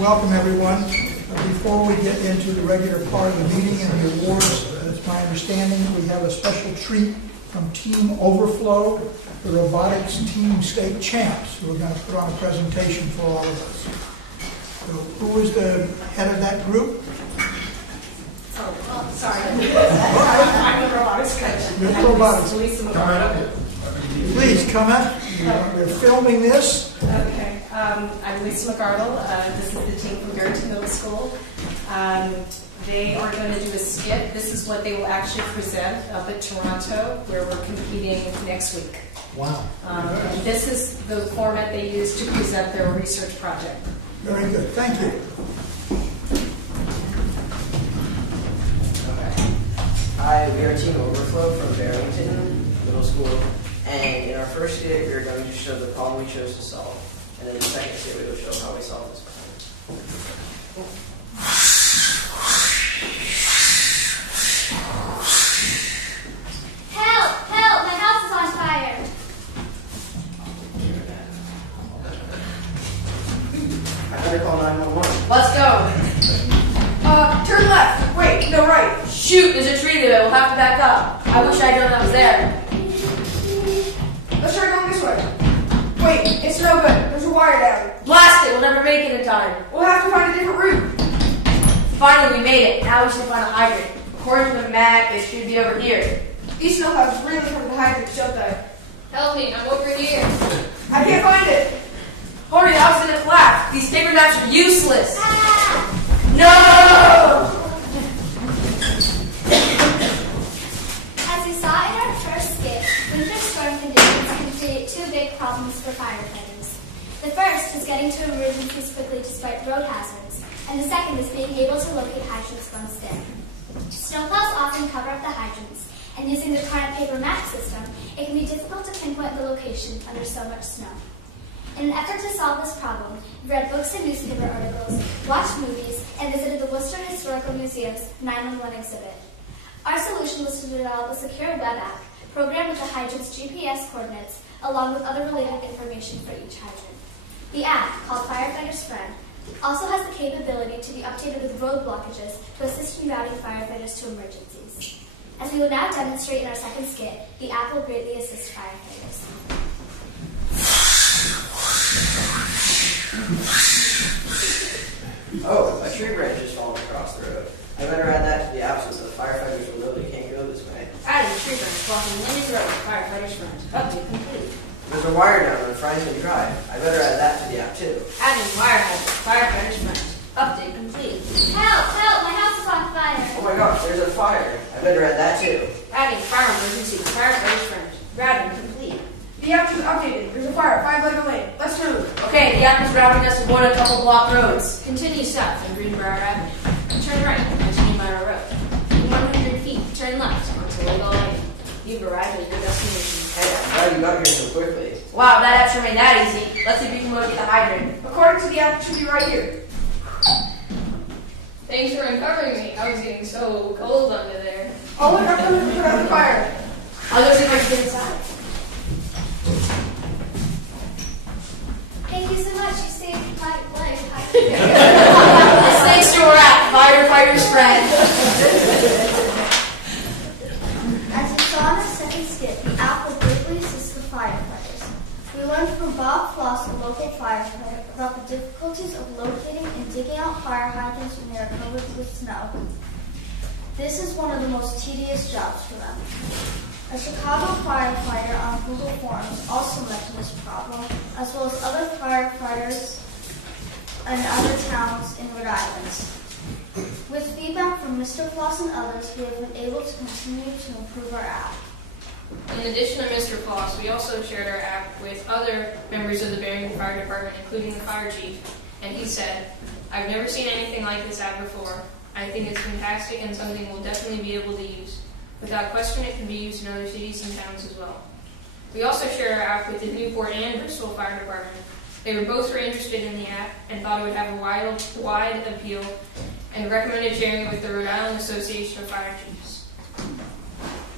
Welcome, everyone. Before we get into the regular part of the meeting and the awards, it's my understanding we have a special treat from Team Overflow, the robotics team state champs, who are going to put on a presentation for all of us. So, who is the head of that group? Oh, sorry. I'm the robotics coach. You're the robotics. Please come up. We're filming this. Okay. I'm Lisa McArdle. This is the team from Barrington Middle School. They are going to do a skit. This is what they will actually present up at Toronto, where we're competing next week. Wow. And this is the format they use to present their research project. Very good. Thank you. Hi, we are Team Overflow from Barrington Middle School, and in our first skit, we are going to show the problem we chose to solve, and in the second skit, we will show how we solved this problem. Help! Help! My house is on fire! I better call 911. Let's go. Turn left. Wait, no, right. Shoot, there's a tree there. We'll have to back up. I wish I'd known that was there. Let's try going this way. Wait, it's no good. There's a wire down. Blast it. We'll never make it in time. We'll have to find a different route. Finally, we made it. Now we should find a hydrant. According to the map, it should be over here. These snowclouds really come to the hydrant, don't they? Help me, I'm over here. I can't find it. Hurry, I was gonna collapse. These paper maps are useless. Ah! No! As we saw in our first skit, winter storm conditions can create two big problems for firefighters. The first is getting to emergencies quickly despite road hazards, and the second is being able to locate hydrants once there. Snowplows often cover up the hydrants, and using the current paper map system, it can be difficult to pinpoint the location under so much snow. In an effort to solve this problem, we've read books and newspaper articles, watched movies, and visited the Worcester Historical Museum's 911 exhibit. Our solution was to develop a secure web app programmed with the hydrant's GPS coordinates, along with other related information for each hydrant. The app, called Firefighter's Friend, also has the capability to be updated with road blockages to assist in routing firefighters to emergencies. As we will now demonstrate in our second skit, the app will greatly assist firefighters. Oh, a tree branch is falling across the road. I better add that to the app so that the firefighters will know they can't go this way. Adding tree branch blocking Lindy's road. Firefighters front. Update complete. There's a wire down on Franklin Drive. I better add that to the app too. Adding wire hydrant. Firefighters front. Update complete. Help! Help! My house is on fire! Oh my gosh, there's a fire. I better add that too. Adding fire emergency. Firefighters front. Routing complete. The app is updated. There's a fire 5 Lego Lane. Let's move. Okay, the app is routing us to avoid a couple block roads. Continue south on Greenbrier Avenue. Turn right onto Greenbrier Road. In 100 feet, turn left onto Lego Lane. You've arrived at your destination. Hey, I'm glad you got here so quickly. Wow, that app sure made that easy. Let's see if we can locate the hydrant. According to the app, it should be right here. Thanks for uncovering me. I was getting so cold under there. I'll look up and put out the fire. I'll go see if I can get inside. Thank you so much. You saved my life. This thanks to our app, Firefighter's Friend. As we saw in our second skit, the app will greatly assist the firefighters. We learned from Bob Floss, a local firefighter, about the difficulties of locating and digging out fire hydrants when they are covered with snow. This is one of the most tedious jobs for them. A Chicago firefighter on Google Forums also mentioned this problem, as well as other firefighters in other towns in Rhode Island. With feedback from Mr. Floss and others, we have been able to continue to improve our app. In addition to Mr. Floss, we also shared our app with other members of the Barrington Fire Department, including the fire chief, and he said, "I've never seen anything like this app before. I think it's fantastic and something we'll definitely be able to use. Without question, it can be used in other cities and towns as well." We also shared our app with the Newport and Bristol Fire Department. They were both interested in the app and thought it would have a wide appeal and recommended sharing it with the Rhode Island Association of Fire Chiefs.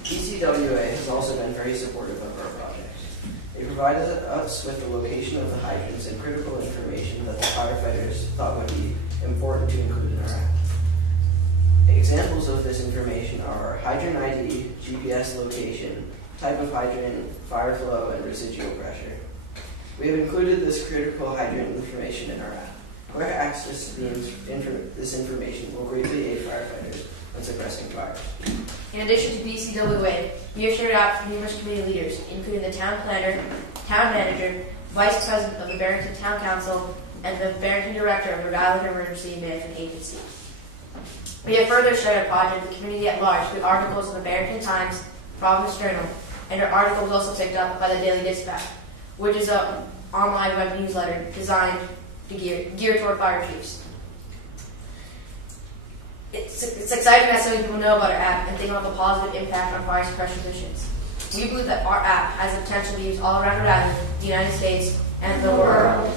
ECWA has also been very supportive of our project. They provided us with the location of the hydrants and critical information that the firefighters thought would be important to include in our app. Examples of this information are hydrant ID, GPS location, type of hydrant, fire flow, and residual pressure. We have included this critical hydrant information in our app. Quick access to this information will greatly aid firefighters when suppressing fires. In addition to BCWA, we have shared out for numerous community leaders, including the town planner, town manager, vice president of the Barrington Town Council, and the Barrington director of Rhode Island Emergency Management Agency. We have further shared a project with the community at large through articles in the Barrington Times, Providence Journal, and our article was also picked up by the Daily Dispatch, which is an online web newsletter designed to gear toward fire chiefs. It's exciting that so many people know about our app and think about the positive impact on fire suppression missions. We believe that our app has the potential to be used all around Rhode Island, the United States, and the world.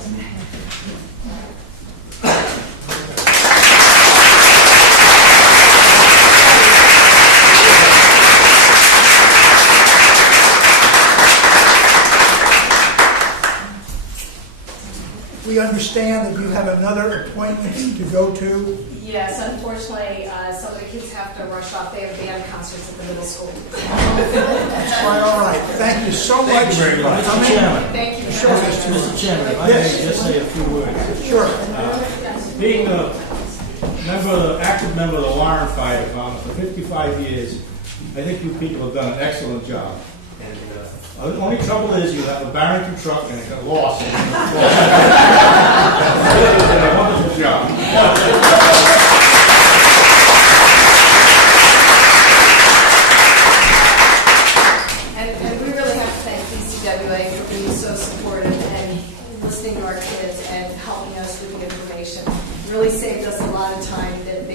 We understand that you have another appointment to go to. Yes, unfortunately, some of the kids have to rush off. They have band concerts at the middle school. That's quite all right. Thank you so much. Thank you very much. Mr. Chairman. Thank you. Sure, Mr. Chairman, if I Yes. may just say a few words. Sure. Being a active member of the Warren Fire Department for 55 years, I think you people have done an excellent job. And the only trouble is you have a Barrington truck and it got lost. You did a wonderful job. And we really have to thank BCWA for being so supportive and listening to our kids and helping us with the information. It really saved us a lot of time that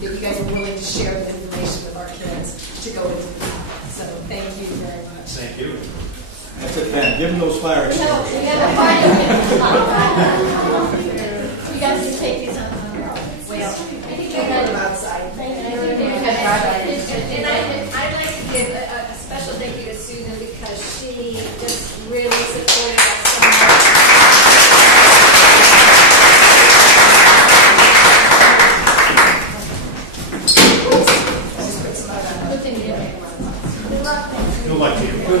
you guys were willing to share the information with our kids to go into the app. So thank you very much. Thank you. That's it, Ben. Give them those fire We have a party. You guys can take these on. Well, I think I got them outside. And I'd like to give a special thank you to Susan because she just really supported us so much. Good luck to you. Good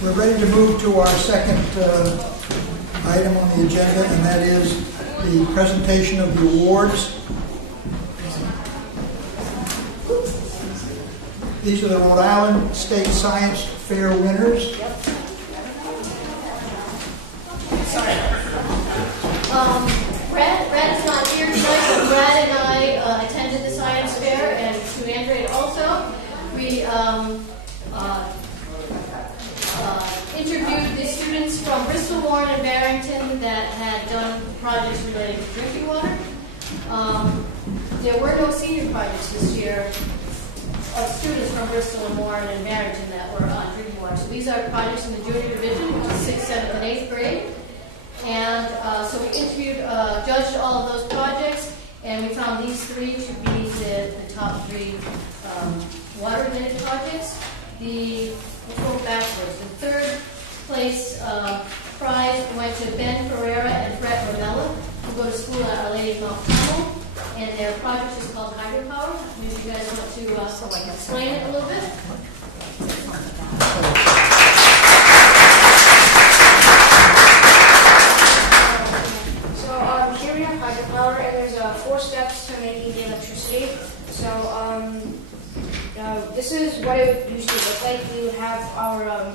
We're ready to move to our second item on the agenda, and that is the presentation of the awards. These are the Rhode Island State Science Fair winners. Brad is not here tonight, but Brad and I attended the science fair, and to Andrea also. We interviewed the students from Bristol, Warren, and Barrington that had done projects related to drinking water. There were no senior projects this year of students from Bristol and Warren and Barrington that were on drinking water. So these are projects in the junior division, 6th, 7th, and 8th grade. And so we interviewed, judged all of those projects, and we found these three to be the top three water-related projects. Let's go backwards. The third place prize went to Ben Ferreira and Brett Ravella, who go to school at Our Lady of Mount Carmel, and their project is called Hydropower. Maybe you guys want to explain it a little bit? So here we have hydropower, and there's 4 steps to making the electricity. So this is what it would usually look like. We would have our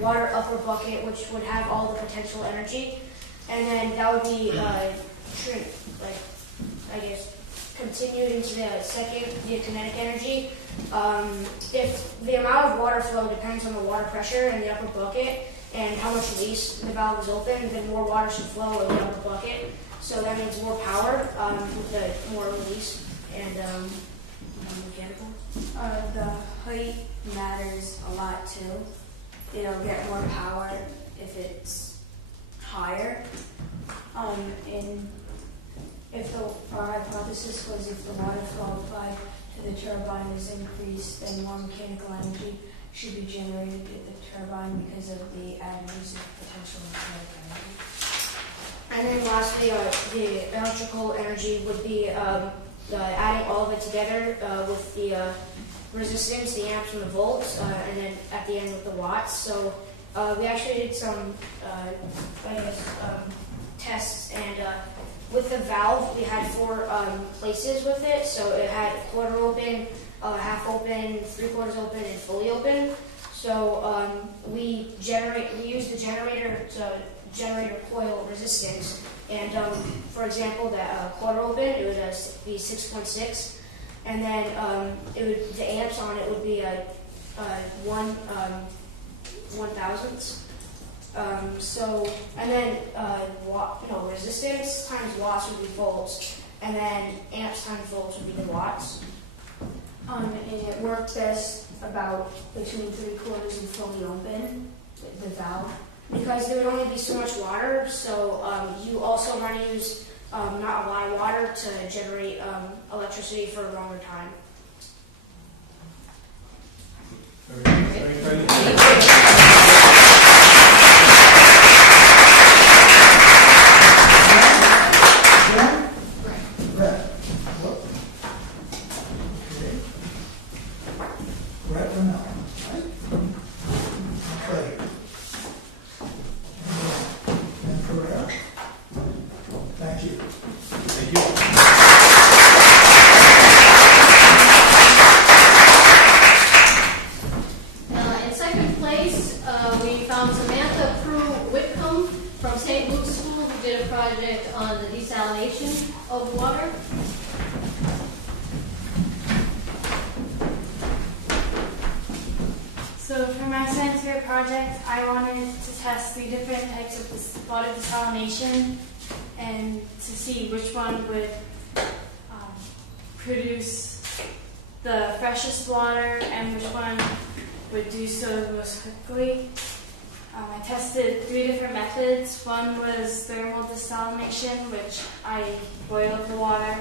water upper bucket, which would have all the potential energy, and then that would be continued into the second, the kinetic energy. If the amount of water flow depends on the water pressure in the upper bucket and how much release the valve is open, then more water should flow in the upper bucket. So that means more power with the more release and mechanical. The height matters a lot too. It'll get more power if it's higher. And if our hypothesis was if the water flow applied to the turbine is increased, then more mechanical energy should be generated at the turbine because of the adverse potential of kinetic energy. And then lastly, the electrical energy would be adding all of it together with the resistance, the amps and the volts, and then at the end with the watts. So we actually did some tests, and with the valve, we had 4 places with it. So it had quarter open, half open, 3/4 open, and fully open. So we use the generator to generator coil resistance. And for example, that quarter open, it would be 6.6, and then the amps on it would be 1/1000. And then resistance times watts would be volts, and then amps times volts would be the watts. And it worked best about between 3/4 and fully open, the valve, because there would only be so much water. So you also want to use not a lot of water to generate electricity for a longer time. So for my science fair project, I wanted to test 3 different types of water desalination and to see which one would produce the freshest water and which one would do so most quickly. I tested 3 different methods. One was thermal desalination, which I boiled the water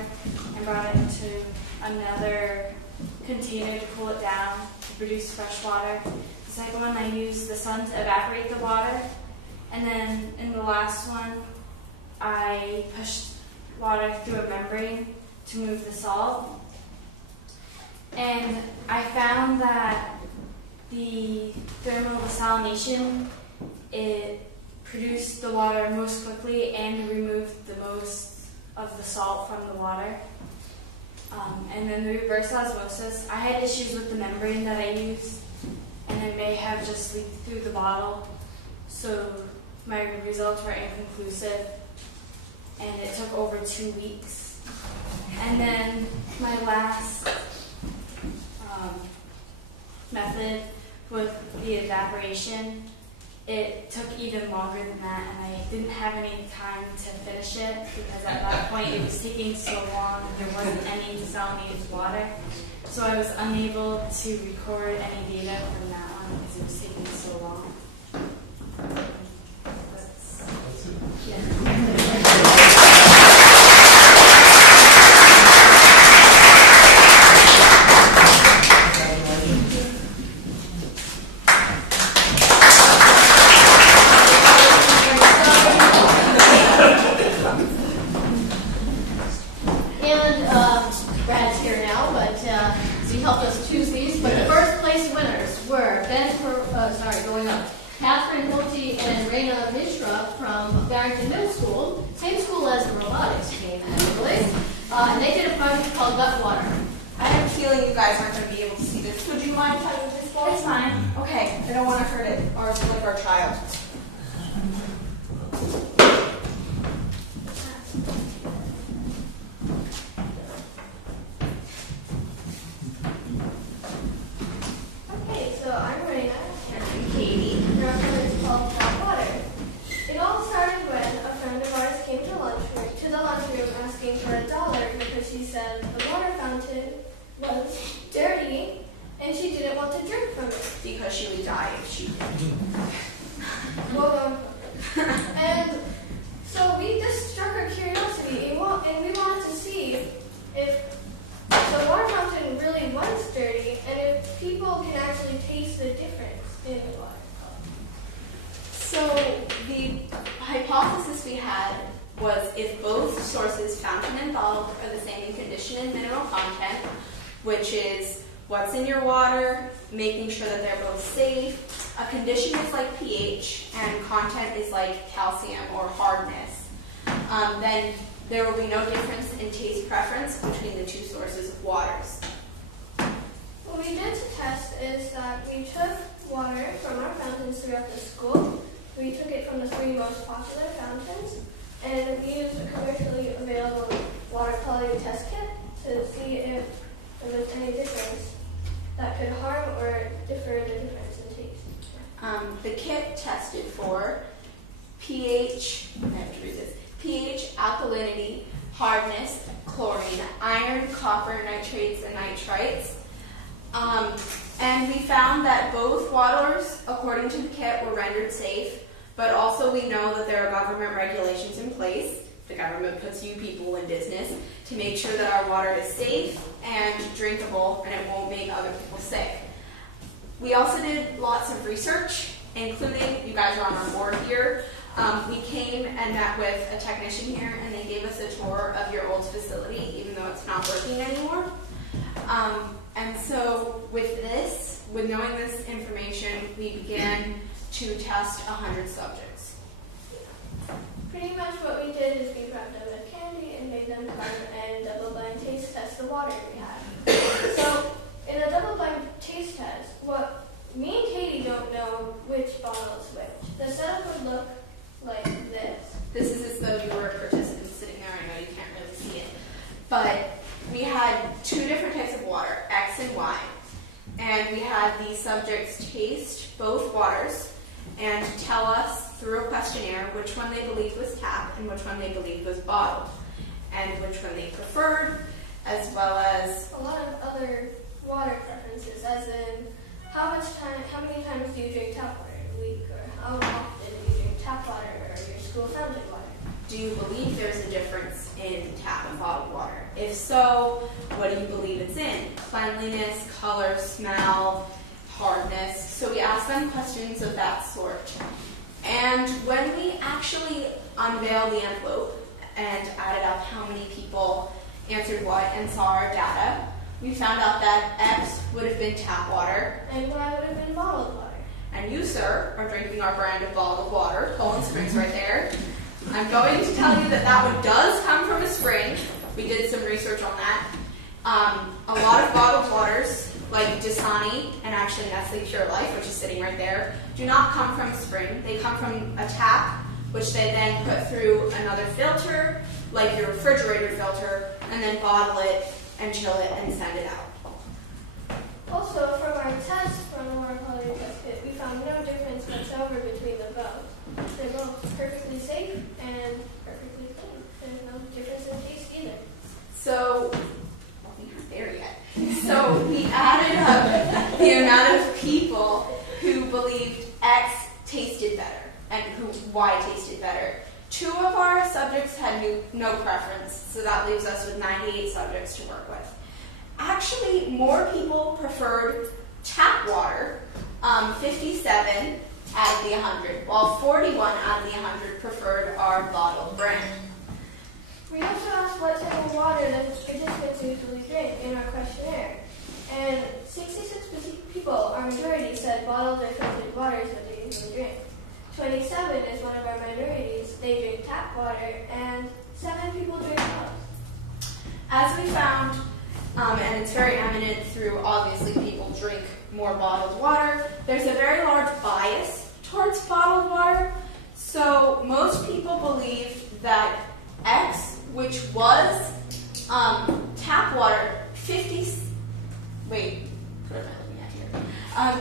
and brought it into another container to cool it down to produce fresh water. The second one, I used the sun to evaporate the water. And then in the last one, I pushed water through a membrane to move the salt. And I found that the thermal desalination, it produced the water most quickly and removed the most of the salt from the water. And then the reverse osmosis, I had issues with the membrane that I used, and it may have just leaked through the bottle, so my results were inconclusive, and it took over 2 weeks. And then my last method with the evaporation, it took even longer than that, and I didn't have any time to finish it because at that point it was taking so long and there wasn't any desalinated water. So I was unable to record any data from that one because it was taking so long. And they did a project called Gut Water. I have a feeling you guys aren't going to be able to see this. Would you mind if I move this ball? It's fine. Okay, I don't want to hurt it or like our child. Okay, so I'm Raina and I'm Katie, and our project is called Gut Water. It all started when a friend of ours came to the lunchroom asking for $1 because she said the water fountain was dirty and she didn't want to drink from it. Because she would die if she did. Well, and So we just struck our curiosity, and we wanted to see if the water fountain really was dirty, and if people can actually taste the difference in the water. So the hypothesis we had was if both sources, fountain and bottled, are the same in condition and mineral content, which is what's in your water, making sure that they're both safe. A condition is like pH, and content is like calcium or hardness. Then there will be no difference in taste preference between the two sources of waters. What we did to test is that we took water from our fountains throughout the school. We took it from the 3 most popular fountains, and we used a commercially available water quality test kit to see if there was any difference that could harm or differ the difference in taste. The kit tested for pH, pH, alkalinity, hardness, chlorine, iron, copper, nitrates, and nitrites. And we found that both waters, according to the kit, were rendered safe, but also we know that there are government regulations in place. The government puts you people in business to make sure that our water is safe and drinkable and it won't make other people sick. We also did lots of research, including, you guys are on our board here. We came and met with a technician here, and they gave us a tour of your old facility, even though it's not working anymore. And so with knowing this information, we began to test 100 subjects. Pretty much what we did is we wrapped them with candy and made them come and double-blind taste test the water we had. So in a double-blind taste test, what me and Katie don't know which bottle is which. The setup would look like this. This is as though you were a participant sitting there. I know you can't really see it. But we had 2 different types of water, X and Y. And we had the subjects taste both waters and tell us through a questionnaire which one they believed was tap and which one they believed was bottled, and which one they preferred, as well as a lot of other water preferences, as in how many times do you drink tap water in a week, or how often do you drink tap water or your school fountain water? do you believe there's a difference in tap and bottled water? If so, what do you believe it's in? Cleanliness, color, smell, hardness. So we asked them questions of that sort. And when we actually unveiled the envelope and added up how many people answered what and saw our data, we found out that X would have been tap water. And Y would have been bottled water. And you, sir, are drinking our brand of bottled water, Poland Springs right there. I'm going to tell you that that one does come from a spring. We did some research on that. A lot of bottled waters, like Dasani and actually Nestle Pure Life, which is sitting right there, do not come from a spring. They come from a tap, which they then put through another filter, like your refrigerator filter, and then bottle it and chill it and send it out. Also, from our test from the water quality test kit, we found no difference whatsoever between them both. They're both perfectly safe and perfectly clean. There's no difference in taste either. So, well, we aren't there yet. So we added up the amount of people who believed X tasted better and who Y tasted better. 2 of our subjects had no preference, so that leaves us with 98 subjects to work with. Actually, more people preferred tap water, 57 out of the 100, while 41 out of the 100 preferred our bottled brand. We also asked what type of water the participants usually drink in our questionnaire. And 66 people, our majority, said bottled or filtered water is what they usually drink. 27 is one of our minorities. They drink tap water, and 7 people drink both. As we found, and it's very evident through obviously people drink more bottled water, there's a very large bias towards bottled water. So most people believed that X, which was tap water,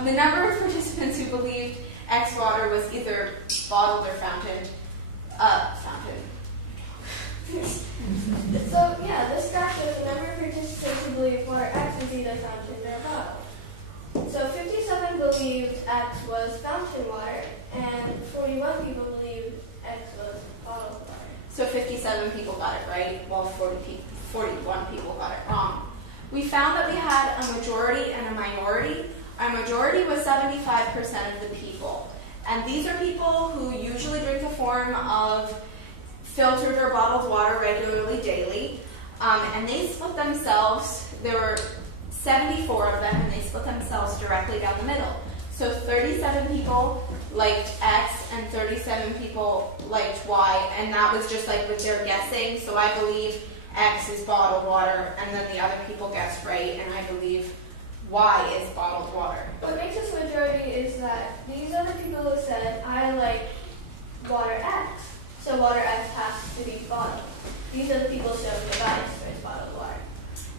the number of participants who believed X water was either bottled or fountain. So yeah, this graph shows the number of participants who believe water X is either fountain or bottled. So 57 believed X was fountain water, and 41 people believed X was bottled water. So 57 people got it right, while 41 people got it wrong. We found that we had a majority and a minority. Our majority was 75% of the people. And these are people who usually drink a form of filtered or bottled water regularly daily. And they split themselves, there were 74 of them, and they split themselves directly down the middle. So 37 people liked X and 37 people liked Y, and that was just like with their guessing. So I believe X is bottled water, and then the other people guessed right, and I believe Y is bottled water. What makes us majority is that these are the people who said, I like water X, so water X has to be bottled. These are the people showing the bias towards bottled water.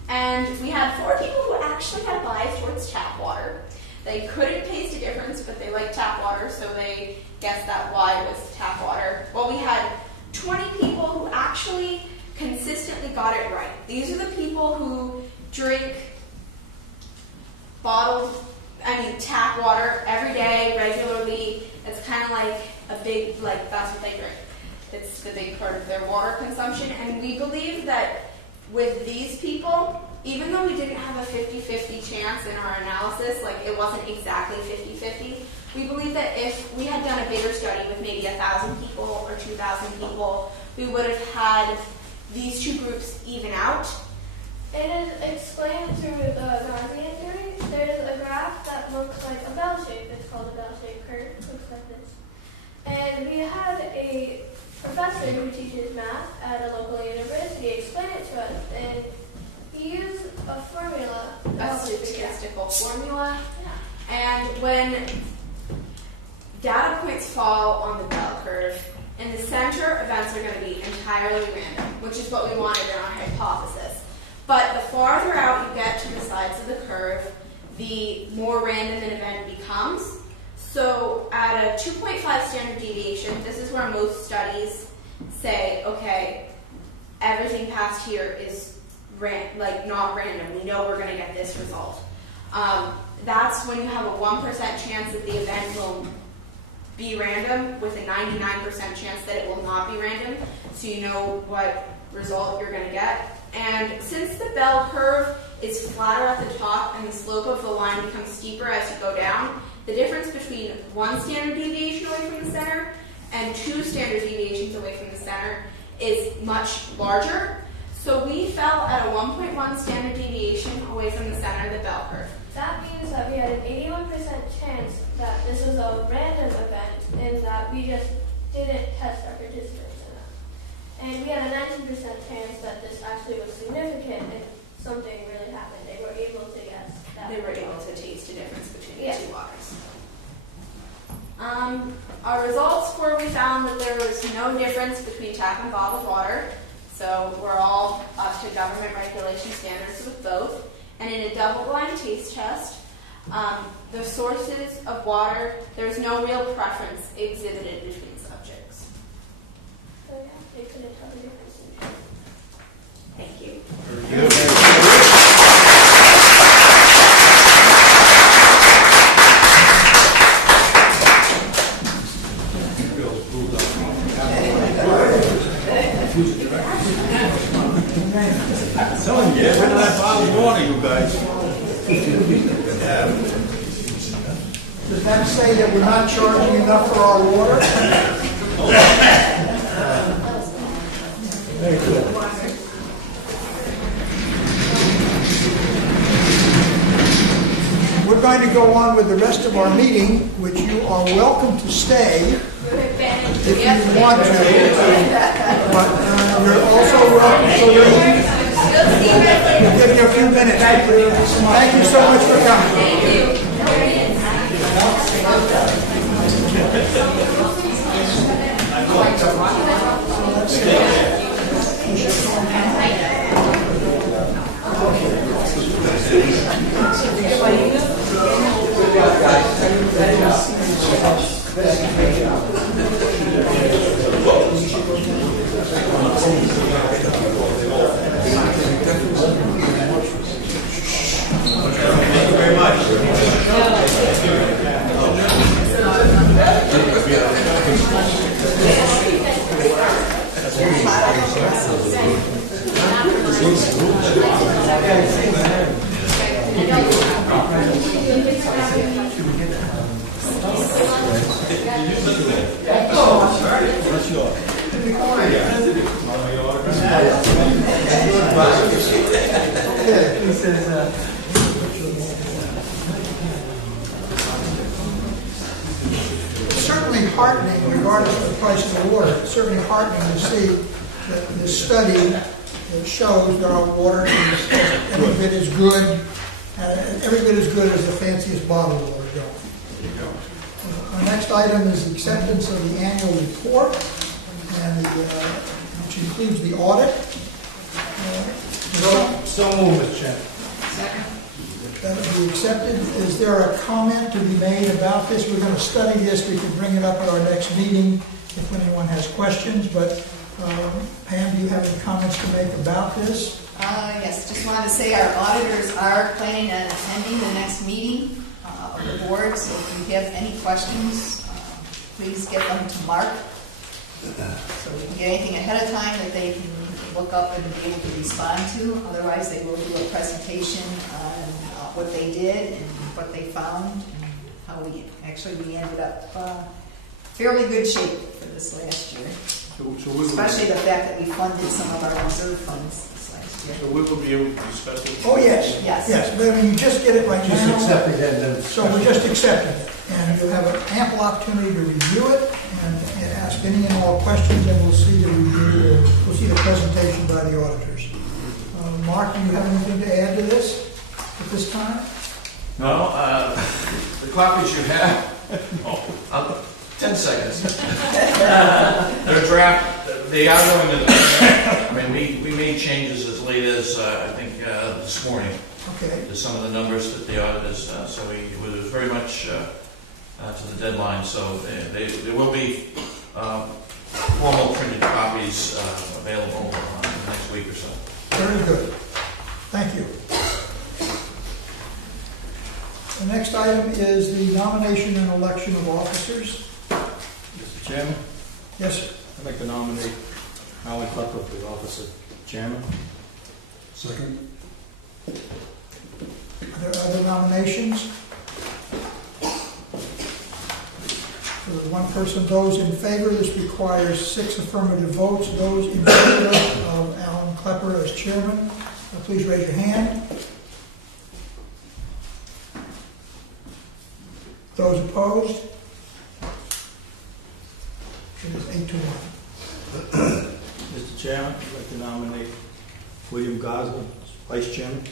And we had 4 people who actually had a bias towards tap water. They couldn't taste a difference, but they liked tap water, so they guessed that Y was tap water. Well, we had 20 people who actually consistently got it right. These are the people who drink tap water every day, regularly. It's kind of like a big, that's what they drink. It's the big part of their water consumption. And we believe that with these people, even though we didn't have a 50-50 chance in our analysis, it wasn't exactly 50-50, we believe that if we had done a bigger study with maybe 1,000 people or 2,000 people, we would have had these two groups even out. It is explained through the Gaussian theory. There's a graph that looks like a bell shape. It's called a bell-shaped curve. It looks like this. And we had a professor who teaches math at a local university explain it to us, and he used a formula. A statistical formula. Yeah. And when data points fall on the bell curve, in the center, events are going to be entirely random, which is what we wanted in our hypothesis. But the farther out you get to the sides of the curve, the more random an event becomes. So at a 2.5 standard deviation, this is where most studies say, okay, everything past here is not random. We know we're going to get this result. That's when you have a 1% chance that the event will be random with a 99% chance that it will not be random, so you know what result you're going to get. And since the bell curve is flatter at the top and the slope of the line becomes steeper as you go down, the difference between 1 standard deviation away from the center and 2 standard deviations away from the center is much larger. So we fell at a 1.1 standard deviation away from the center of the bell curve. That means that we had an 81% chance that this was a random event and that we just didn't test our participants enough. And we had a 19% chance that this actually was significant and something really happened. They were able to guess that. They were able to taste a difference between Yes. the two waters. Our results were we found that there was no difference between tap and bottled water. So we're all up to government regulation standards with both. And in a double-blind taste test, the sources of water, there's no real preference exhibited between subjects. So yeah, they couldn't tell the difference in taste. Thank you. I'm telling you, get rid of that bottled water, you guys. Does that say that we're not charging enough for our water? Very good. We're going to go on with the rest of our meeting, which you are welcome to stay if you want to. But you're also welcome to leave. We'll give you a few minutes. Thank you so much for coming. Thank you. Thank you very much. It's certainly heartening, regardless of the price of the water, it's certainly heartening to see that this study that shows that our water is every bit as good, as the fanciest bottled water going. Our next item is the acceptance of the annual report, and which includes the audit. So moved, Mr. Chairman. That will be accepted. Is there a comment to be made about this? We're going to study this. We can bring it up at our next meeting if anyone has questions. But Pam, do you have any comments to make about this? Yes, just wanted to say our auditors are planning on attending the next meeting of the board. So if you have any questions, please get them to Mark. So we can get anything ahead of time that they can look up and be able to respond to. Otherwise, they will do a presentation on what they did and what they found and how we ended up fairly good shape for this last year. Especially the fact that we funded some of our reserve funds this last year. So we will be able to discuss it? Oh, yes. Yes. But I mean, you just get it right Just now. accept it and then. So we're just accepting it. And you'll have an ample opportunity to review it and ask any and all questions, and we'll see the review, we'll see the presentation by the auditors. Mark, do you have anything to add to this at this time? No, the copies you have, no, 10 seconds. They're draft, they are going to the, I mean, we made changes as late as, I think, this morning. Okay. To some of the numbers that the auditors, so it was very much to the deadline, so there will be formal printed copies available in the next week or so. Very good. Thank you. The next item is the nomination and election of officers. Mr. Chairman? Yes, sir. I'd like to nominate Alan Klepper for the office of chairman. Second. Are there other nominations? So there's one person. Those in favor, this requires 6 affirmative votes. Those in favor of Alan Klepper as chairman, please raise your hand. Those opposed? It is 8-1. Mr. Chairman, I'd like to nominate William Gosling as vice chairman.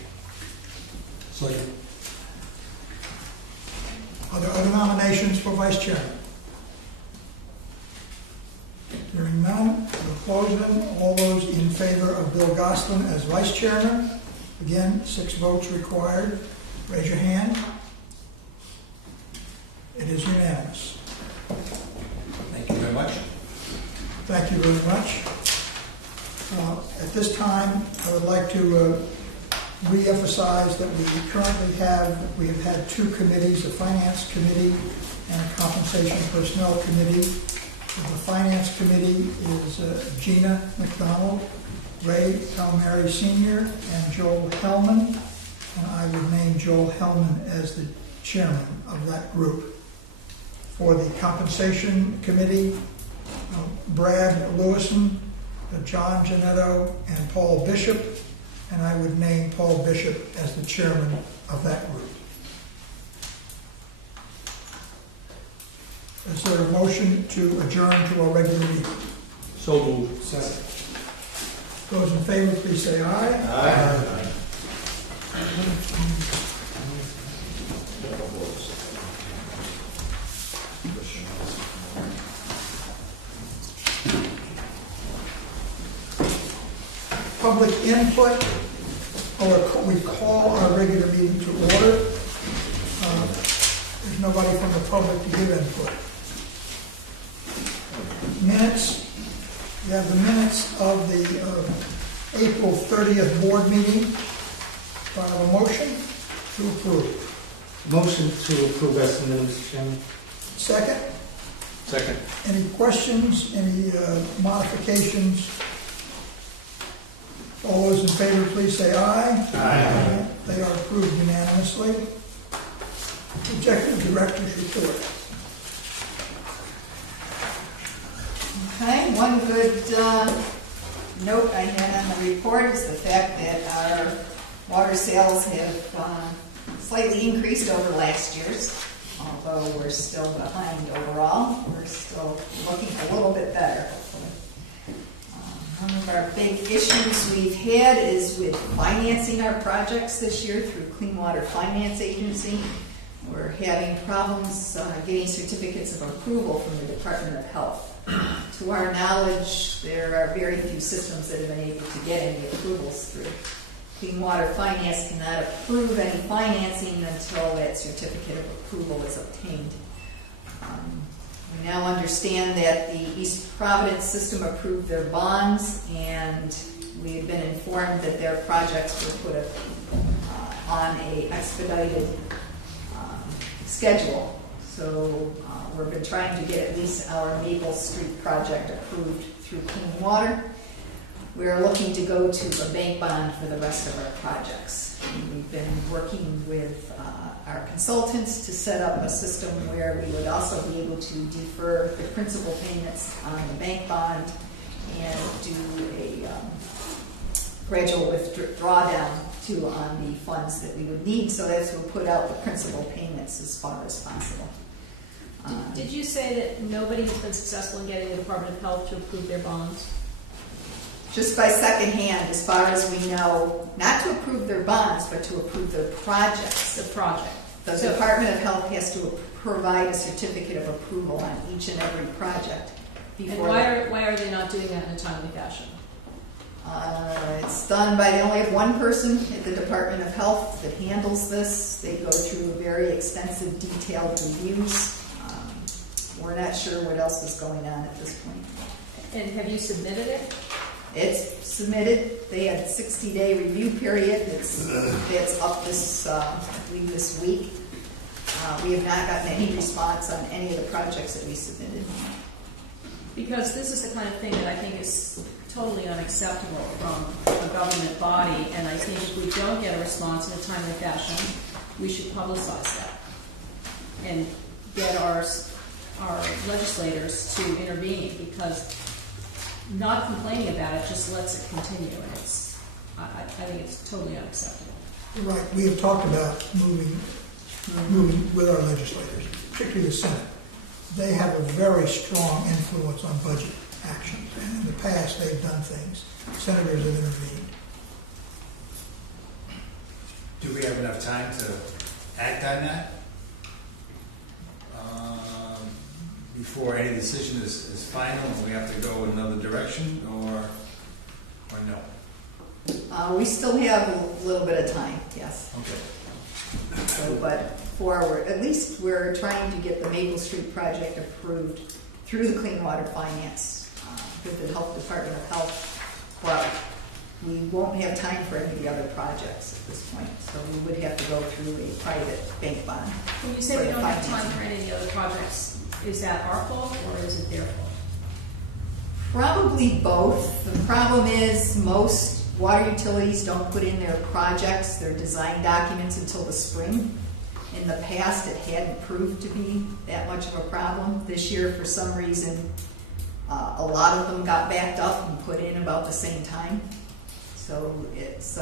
Second. Are there other nominations for vice chairman? Hearing none, we'll close them. All those in favor of Bill Gosselin as vice chairman, again, 6 votes required. Raise your hand. It is unanimous. Thank you very much. Thank you very much. At this time, I would like to re-emphasize that we have had 2 committees, a finance committee and a compensation personnel committee. The finance committee is Gina McDonald, Ray Palmieri Sr., and Joel Hellman. And I would name Joel Hellman as the chairman of that group. For the compensation committee, Brad Lewison, John Janetto, and Paul Bishop, and I would name Paul Bishop as the chairman of that group. Is there a motion to adjourn to our regular meeting? So moved. Second. Those in favor, please say aye. Aye. Public input, or we call our regular meeting to order. There's nobody from the public to give input. Minutes. We have the minutes of the April 30th board meeting. Do I have a motion to approve? Motion to approve as submitted, Mr. Chairman. Second? Second. Any questions, any modifications? All those in favor, please say aye. Aye. They are approved unanimously. Executive Director's Report. Okay, one good note I had on the report is the fact that our water sales have slightly increased over last year's, although we're still behind overall. We're still looking a little bit better, hopefully. One of our big issues we've had is with financing our projects this year through Clean Water Finance Agency. We're having problems getting certificates of approval from the Department of Health. To our knowledge, there are very few systems that have been able to get any approvals through. Clean Water Finance cannot approve any financing until that certificate of approval is obtained. We now understand that the East Providence system approved their bonds, and we've been informed that their projects were put on a expedited schedule. So we've been trying to get at least our Maple Street project approved through Clean Water. We're looking to go to a bank bond for the rest of our projects. And we've been working with our consultants to set up a system where we would also be able to defer the principal payments on the bank bond and do a gradual withdrawdown on the funds that we would need, so that we'll put out the principal payments as far as possible. Did you say that nobody has been successful in getting the Department of Health to approve their bonds? Just by second hand, as far as we know, not to approve their bonds, but to approve their projects. The project. The Department of Health has to provide a certificate of approval on each and every project. And why are they not doing that in a timely fashion? It's done by, they only have one person at the Department of Health that handles this. They go through very extensive, detailed reviews. We're not sure what else is going on at this point. And have you submitted it? It's submitted. They had a 60-day review period. It's up this week. We have not gotten any response on any of the projects that we submitted. Because this is the kind of thing that I think is totally unacceptable from a government body, and I think if we don't get a response in a timely fashion, we should publicize that and get our legislators to intervene, because not complaining about it just lets it continue, and I think it's totally unacceptable. Right. We have talked about moving with our legislators, particularly the Senate. They have a very strong influence on budget actions, and in the past they've done things. Senators have intervened. Do we have enough time to act on that before any decision is final and we have to go another direction, or no? We still have a little bit of time, yes. Okay. So, but forward, at least we're trying to get the Maple Street project approved through the Clean Water Finance with the Department of Health. But we won't have time for any of the other projects at this point, so we would have to go through a private bank bond. When you say we don't have time for any of the other projects, is that our fault or is it their fault? Probably both. The problem is most water utilities don't put in their projects, their design documents, until the spring. In the past, it hadn't proved to be that much of a problem. This year, for some reason, a lot of them got backed up and put in about the same time. So it's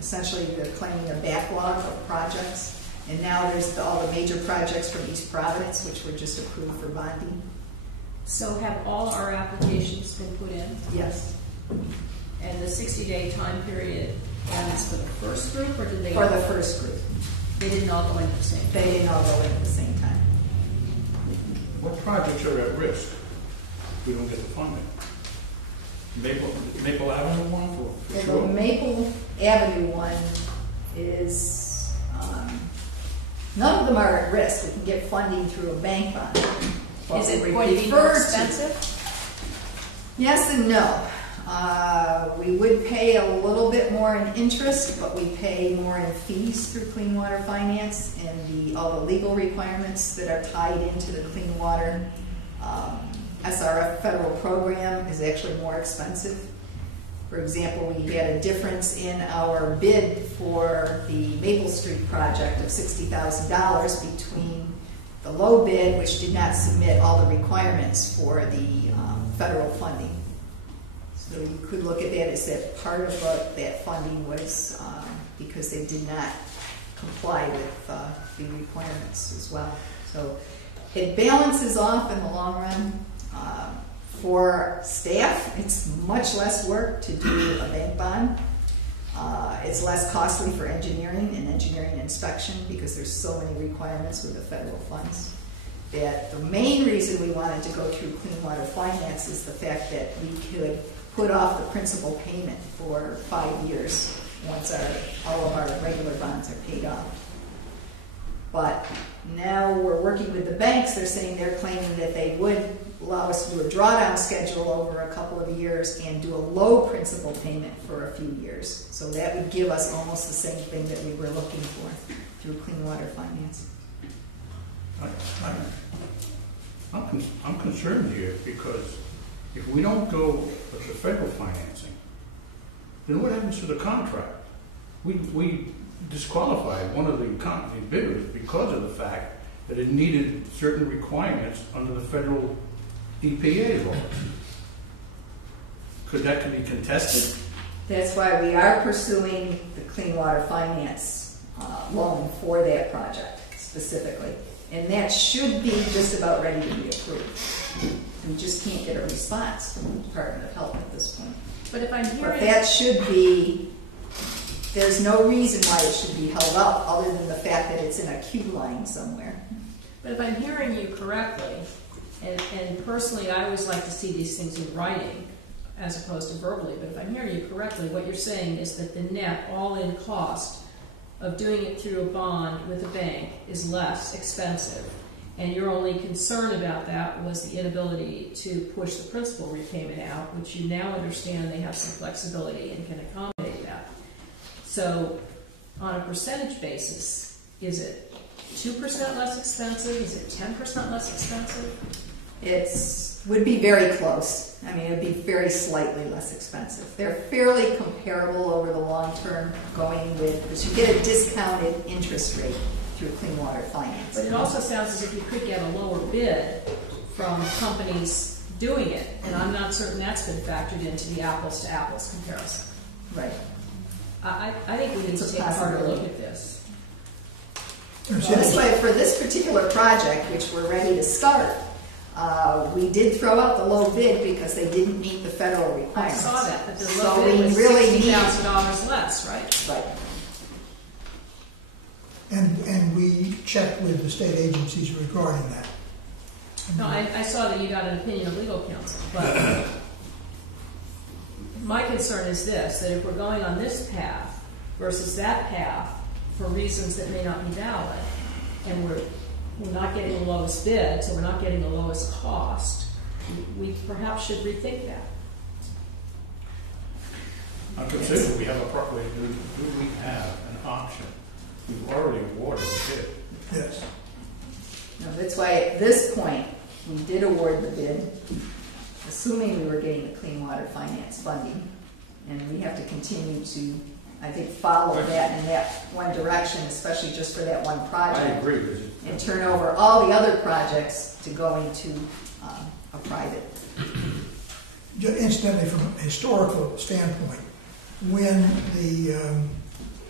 essentially they're claiming a backlog of projects. And now there's all the major projects from East Providence, which were just approved for bonding. So have all our applications been put in? Yes. And the 60-day time period ends for the first group, or did they? For the first group. They didn't all go in at the same time? They didn't all go in at the same time. What projects are at risk if we don't get the funding? Maple Avenue one for sure? The Maple Avenue one is, none of them are at risk. We can get funding through a bank bond. Is it going to be more expensive? Yes and no. We would pay a little bit more in interest, but we pay more in fees through Clean Water Finance, and all the legal requirements that are tied into the Clean Water SRF federal program is actually more expensive. For example, we had a difference in our bid for the Maple Street project of $60,000 between the low bid, which did not submit all the requirements for the federal funding. So you could look at that as that part of that funding was because they did not comply with the requirements as well. So it balances off in the long run. For staff, it's much less work to do a bank bond. It's less costly for engineering and engineering inspection because there's so many requirements with the federal funds. That the main reason we wanted to go through clean water finance is the fact that we could put off the principal payment for 5 years once all of our regular bonds are paid off. But now we're working with the banks. They're saying they're claiming that they would allow us to do a drawdown schedule over a couple of years and do a low principal payment for a few years. So that would give us almost the same thing that we were looking for through clean water finance. I'm concerned here because if we don't go with the federal financing, then what happens to the contract? We disqualified one of the bidders because of the fact that it needed certain requirements under the federal EPA law. Could that be contested? That's why we are pursuing the clean water finance loan for that project specifically. And that should be just about ready to be approved. We just can't get a response from the Department of Health at this point. But if I'm hearing... But that should be, there's no reason why it should be held up other than the fact that it's in a queue line somewhere. But if I'm hearing you correctly, and personally I always like to see these things in writing as opposed to verbally, but if I'm hearing you correctly, what you're saying is that the net all-in cost of doing it through a bond with a bank is less expensive, and your only concern about that was the inability to push the principal repayment out, which you now understand they have some flexibility and can accommodate that. So on a percentage basis, is it 2% less expensive? Is it 10% less expensive? It would be very close. I mean, it would be very slightly less expensive. They're fairly comparable over the long term going with, because you get a discounted interest rate through clean water finance. But it also sounds as if you could get a lower bid from companies doing it, and I'm not certain that's been factored into the apples to apples comparison. Right. I think we need to take a harder look at this. Well, this way, for this particular project, which we're ready to start, we did throw out the low bid because they didn't meet the federal requirements. I saw that, but the low So bid we was really $60,000 less, right? Right. And we checked with the state agencies regarding that. No, I saw that you got an opinion of legal counsel, but my concern is this, that if we're going on this path versus that path for reasons that may not be valid, and we're not getting the lowest bid, so we're not getting the lowest cost, we perhaps should rethink that. I'm considering we have we have an option. We've already awarded the bid. Yes. No, that's why at this point, we did award the bid, assuming we were getting the clean water finance funding. And we have to continue to, I think, follow that in that one direction, especially just for that one project. I agree. And turn over all the other projects to going to a private. Incidentally, from a historical standpoint, when the,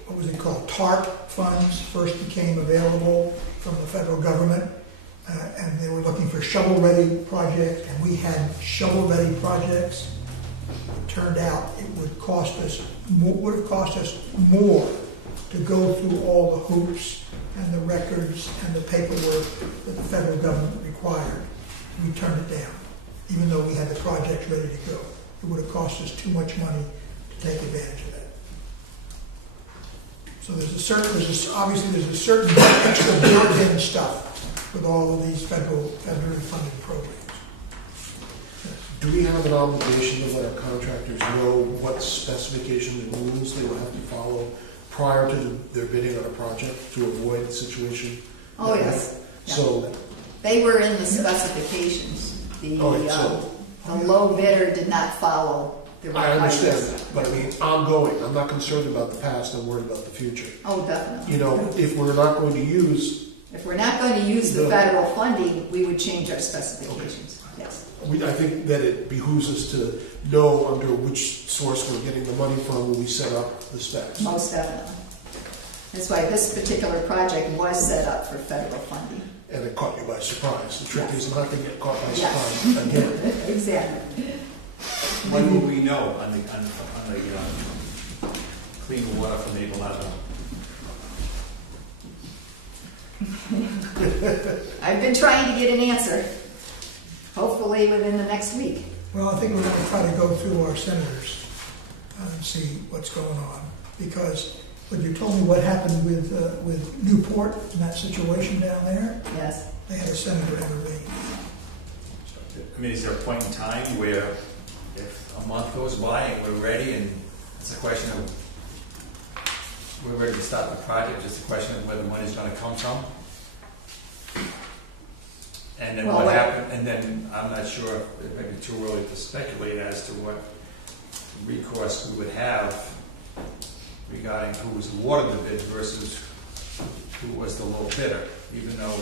what was it called, TARP funds first became available from the federal government, and they were looking for shovel-ready projects, and we had shovel-ready projects, it turned out it would have cost us more to go through all the hoops and the records and the paperwork that the federal government required. We turned it down, even though we had the projects ready to go. It would have cost us too much money to take advantage of that. So obviously there's a certain extra built-in stuff with all of these federally funded programs. Do we have an obligation to let our contractors know what specifications and rules they will have to follow prior to their bidding on a project to avoid the situation? Oh, yes. So they were in the specifications. The low bidder did not follow There were I understand hires. that, but I mean, ongoing, I'm not concerned about the past, I'm worried about the future. Oh, definitely. You know, if we're not going to use, If we're not going to use the federal funding, we would change our specifications, yes. I think that it behooves us to know under which source we're getting the money from when we set up the specs. Most definitely. That's why this particular project was set up for federal funding. And it caught you by surprise. The trick is not to get caught by Yes. surprise again. Exactly. When will we know on the clean water from Maple Avenue? I've been trying to get an answer, hopefully within the next week. Well, I think we're going to try to go through our senators and see what's going on. Because when you told me what happened with Newport and that situation down there, Yes. they had a senator intervene. I mean, is there a point in time where if a month goes by and we're ready and it's a question of we're ready to start the project, just a question of where the money's going to come from? And then Well, what happened? And then I'm not sure, it may be too early to speculate as to what recourse we would have regarding who was awarded the bid versus who was the low bidder, even though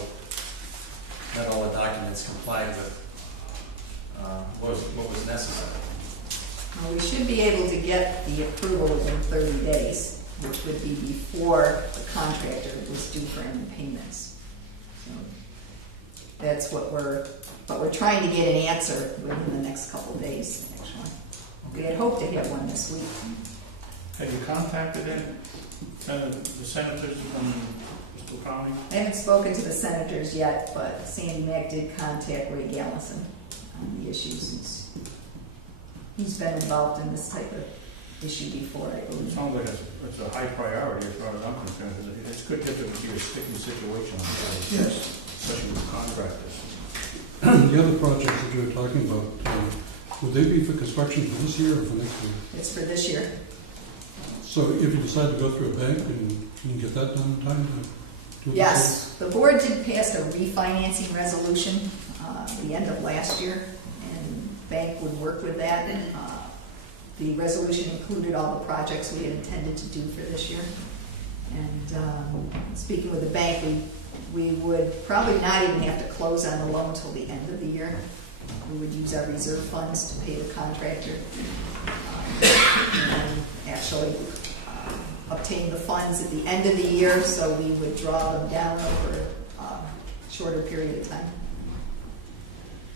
not all the documents complied with what was necessary. Well, we should be able to get the approval within 30 days, which would be before the contractor was due for any payments. So that's what we're trying to get an answer within the next couple of days, actually. We had hoped to have one this week. Have you contacted the senators from Bristol County? I haven't spoken to the senators yet, but Sandy Mack did contact Ray Gallison on the issues. He's been involved in this type of issue before, I It believe. sounds like it's a high priority as far as I'm concerned. It's good to be a sticky situation like that, Yes. especially with contractors. The other projects that you were talking about, would they be for construction for this year or for next year? It's for this year. So if you decide to go through a bank, and you can get that done in time to do the Yes, the board did pass a refinancing resolution the end of last year, and the bank would work with that. The resolution included all the projects we had intended to do for this year. And speaking with the bank, we would probably not even have to close on the loan until the end of the year. We would use our reserve funds to pay the contractor. And actually obtain the funds at the end of the year, so we would draw them down over a shorter period of time.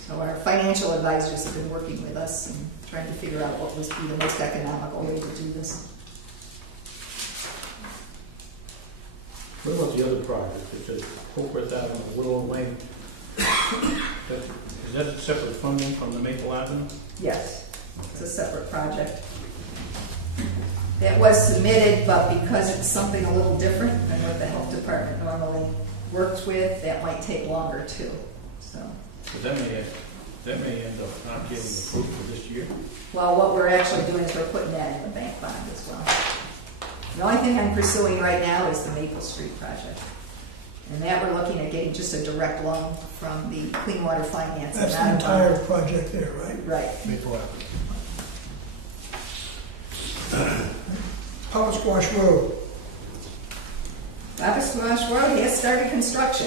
So our financial advisors have been working with us and trying to figure out what would be the most economical way to do this. What about the other project? It's a Hopewell Avenue, Willow Lane. Is that separate funding from the Maple Avenue? Yes, it's a separate project. It was submitted, but because it's something a little different than what the health department normally works with, that might take longer too. So, But that may end up not getting approved for this year. well, what we're actually doing is we're putting that in the bank bond as well. The only thing I'm pursuing right now is the Maple Street project. And that we're looking at getting just a direct loan from the Clean Water Finance. That's the entire project there, right? Right. Maple Avenue. Papa Squash Road. Papa Squash Road has started construction.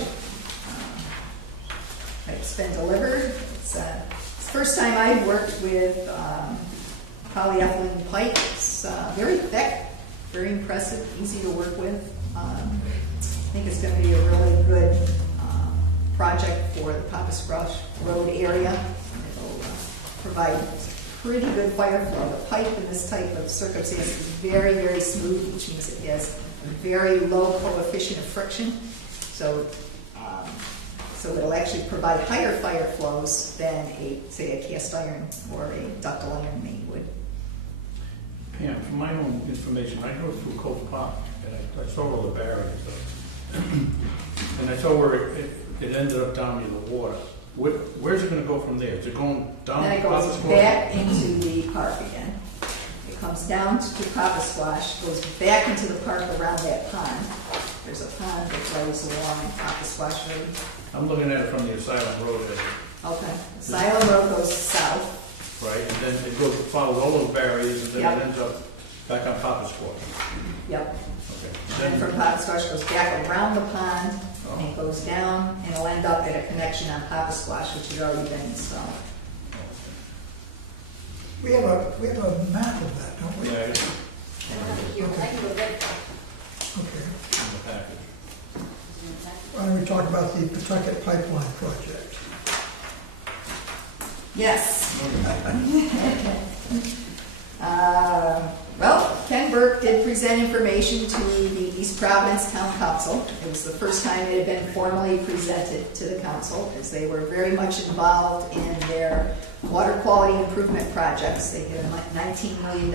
It's been delivered. It's the first time I've worked with polyethylene pipe. It's very thick, very impressive, easy to work with. I think it's going to be a really good project for the Papa Squash Road area. It'll provide pretty good fire flow. The pipe in this type of circumstance is very, very smooth, which means it has a very low coefficient of friction. So it'll actually provide higher fire flows than say a cast iron or a ductile iron main would. Pam, for my own information, I drove through Cove Park and I saw all the barriers. And I saw where it ended up down near the water. Where's it going to go from there? Is it going down? Then it goes back into the park again. It comes down to Papa Squash, goes back into the park around that pond. There's a pond that flows along Papa Squash Road. I'm looking at it from the Asylum Road area. Okay. Asylum Road goes south. right? And then it goes, follows all those barriers, and then Yep. it ends up back on Papa Squash. Yep. Okay. And from Papa Squash goes back around the pond, and it goes down, and it'll end up at a connection on Papa Squash, which has already been installed. We have a map of that, don't we? Yeah, it's Okay. in the package. Why don't we talk about the Pawtucket Pipeline project? Yes. Well, Ken Burke did present information to the East Providence Town Council. It was the first time it had been formally presented to the council, as they were very much involved in their water quality improvement projects. They had a $19 million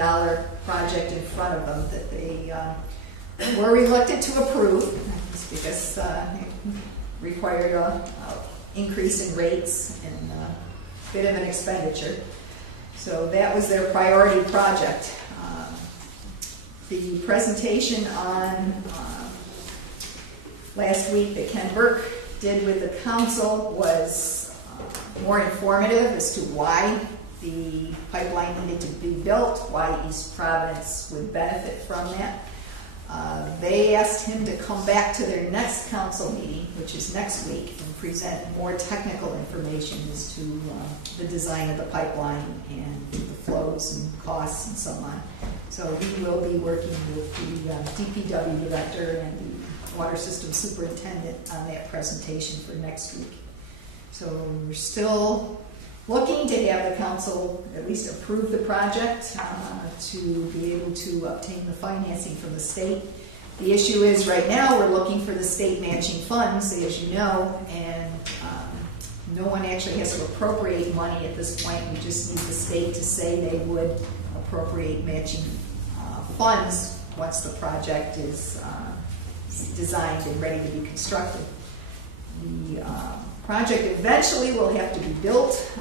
project in front of them that they were reluctant to approve because it required an increase in rates and a bit of an expenditure. So that was their priority project. The presentation on last week that Ken Burke did with the council was more informative as to why the pipeline needed to be built, why East Providence would benefit from that. They asked him to come back to their next council meeting, which is next week, and present more technical information as to the design of the pipeline and the flows and costs and so on. So he will be working with the DPW director and the water system superintendent on that presentation for next week. So we're still looking to have the council at least approve the project to be able to obtain the financing from the state. The issue is right now we're looking for the state matching funds, as you know, and no one actually has to appropriate money at this point. We just need the state to say they would appropriate matching funds once the project is designed and ready to be constructed. The project eventually will have to be built.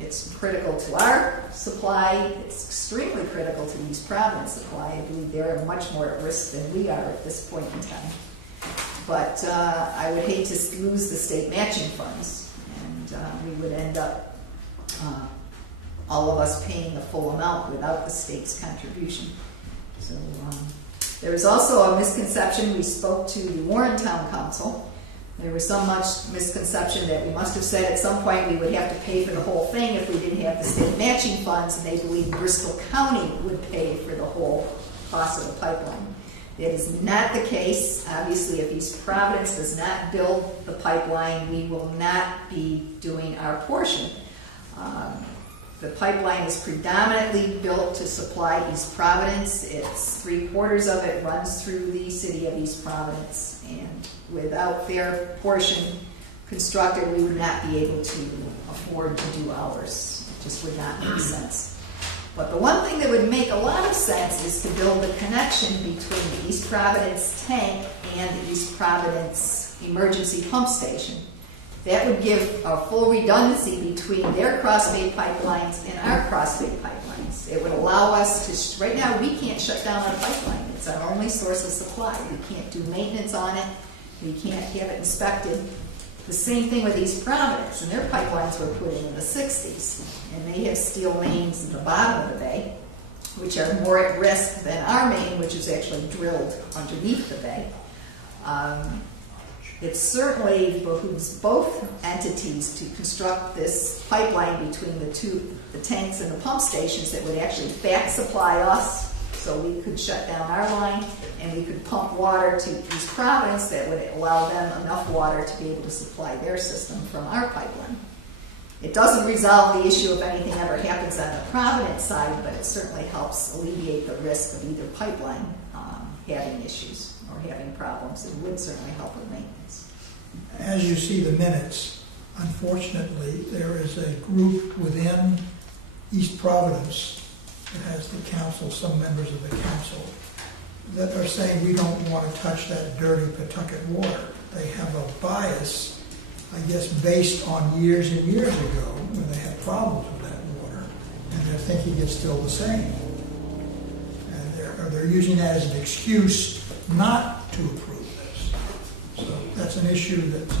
It's critical to our supply. It's extremely critical to East Providence supply. I believe they're much more at risk than we are at this point in time. But I would hate to lose the state matching funds, and we would end up all of us paying the full amount without the state's contribution. So there was also a misconception. We spoke to the Warren Town Council. There was so much misconception that we must have said at some point we would have to pay for the whole thing if we didn't have the state matching funds, and they believed Bristol County would pay for the whole cost of the pipeline. That is not the case. Obviously, if East Providence does not build the pipeline, we will not be doing our portion. The pipeline is predominantly built to supply East Providence. It's 3/4 of it runs through the city of East Providence, and without their portion constructed, we would not be able to afford to do ours. It just would not make sense. But the one thing that would make a lot of sense is to build the connection between the East Providence tank and the East Providence emergency pump station. That would give a full redundancy between their crossbay pipelines and our crossbay pipelines. It would allow us to, right now we can't shut down our pipeline. It's our only source of supply. We can't do maintenance on it. We can't have it inspected. The same thing with East Providence, and their pipelines were put in the 60s. And they have steel mains at the bottom of the bay, which are more at risk than our main, which is actually drilled underneath the bay. It certainly behooves both entities to construct this pipeline between the tanks and the pump stations that would actually back supply us, so we could shut down our line and we could pump water to East Providence that would allow them enough water to be able to supply their system from our pipeline. It doesn't resolve the issue if anything ever happens on the Providence side, but it certainly helps alleviate the risk of either pipeline having issues or having problems. It would certainly help with maintenance. As you see the minutes, unfortunately, there is a group within East Providence that has the council, some members of the council, that are saying we don't want to touch that dirty Pawtucket water. They have a bias, I guess, based on years and years ago when they had problems with that water, and they're thinking it's still the same. And they're using that as an excuse not to approve this. So that's an issue that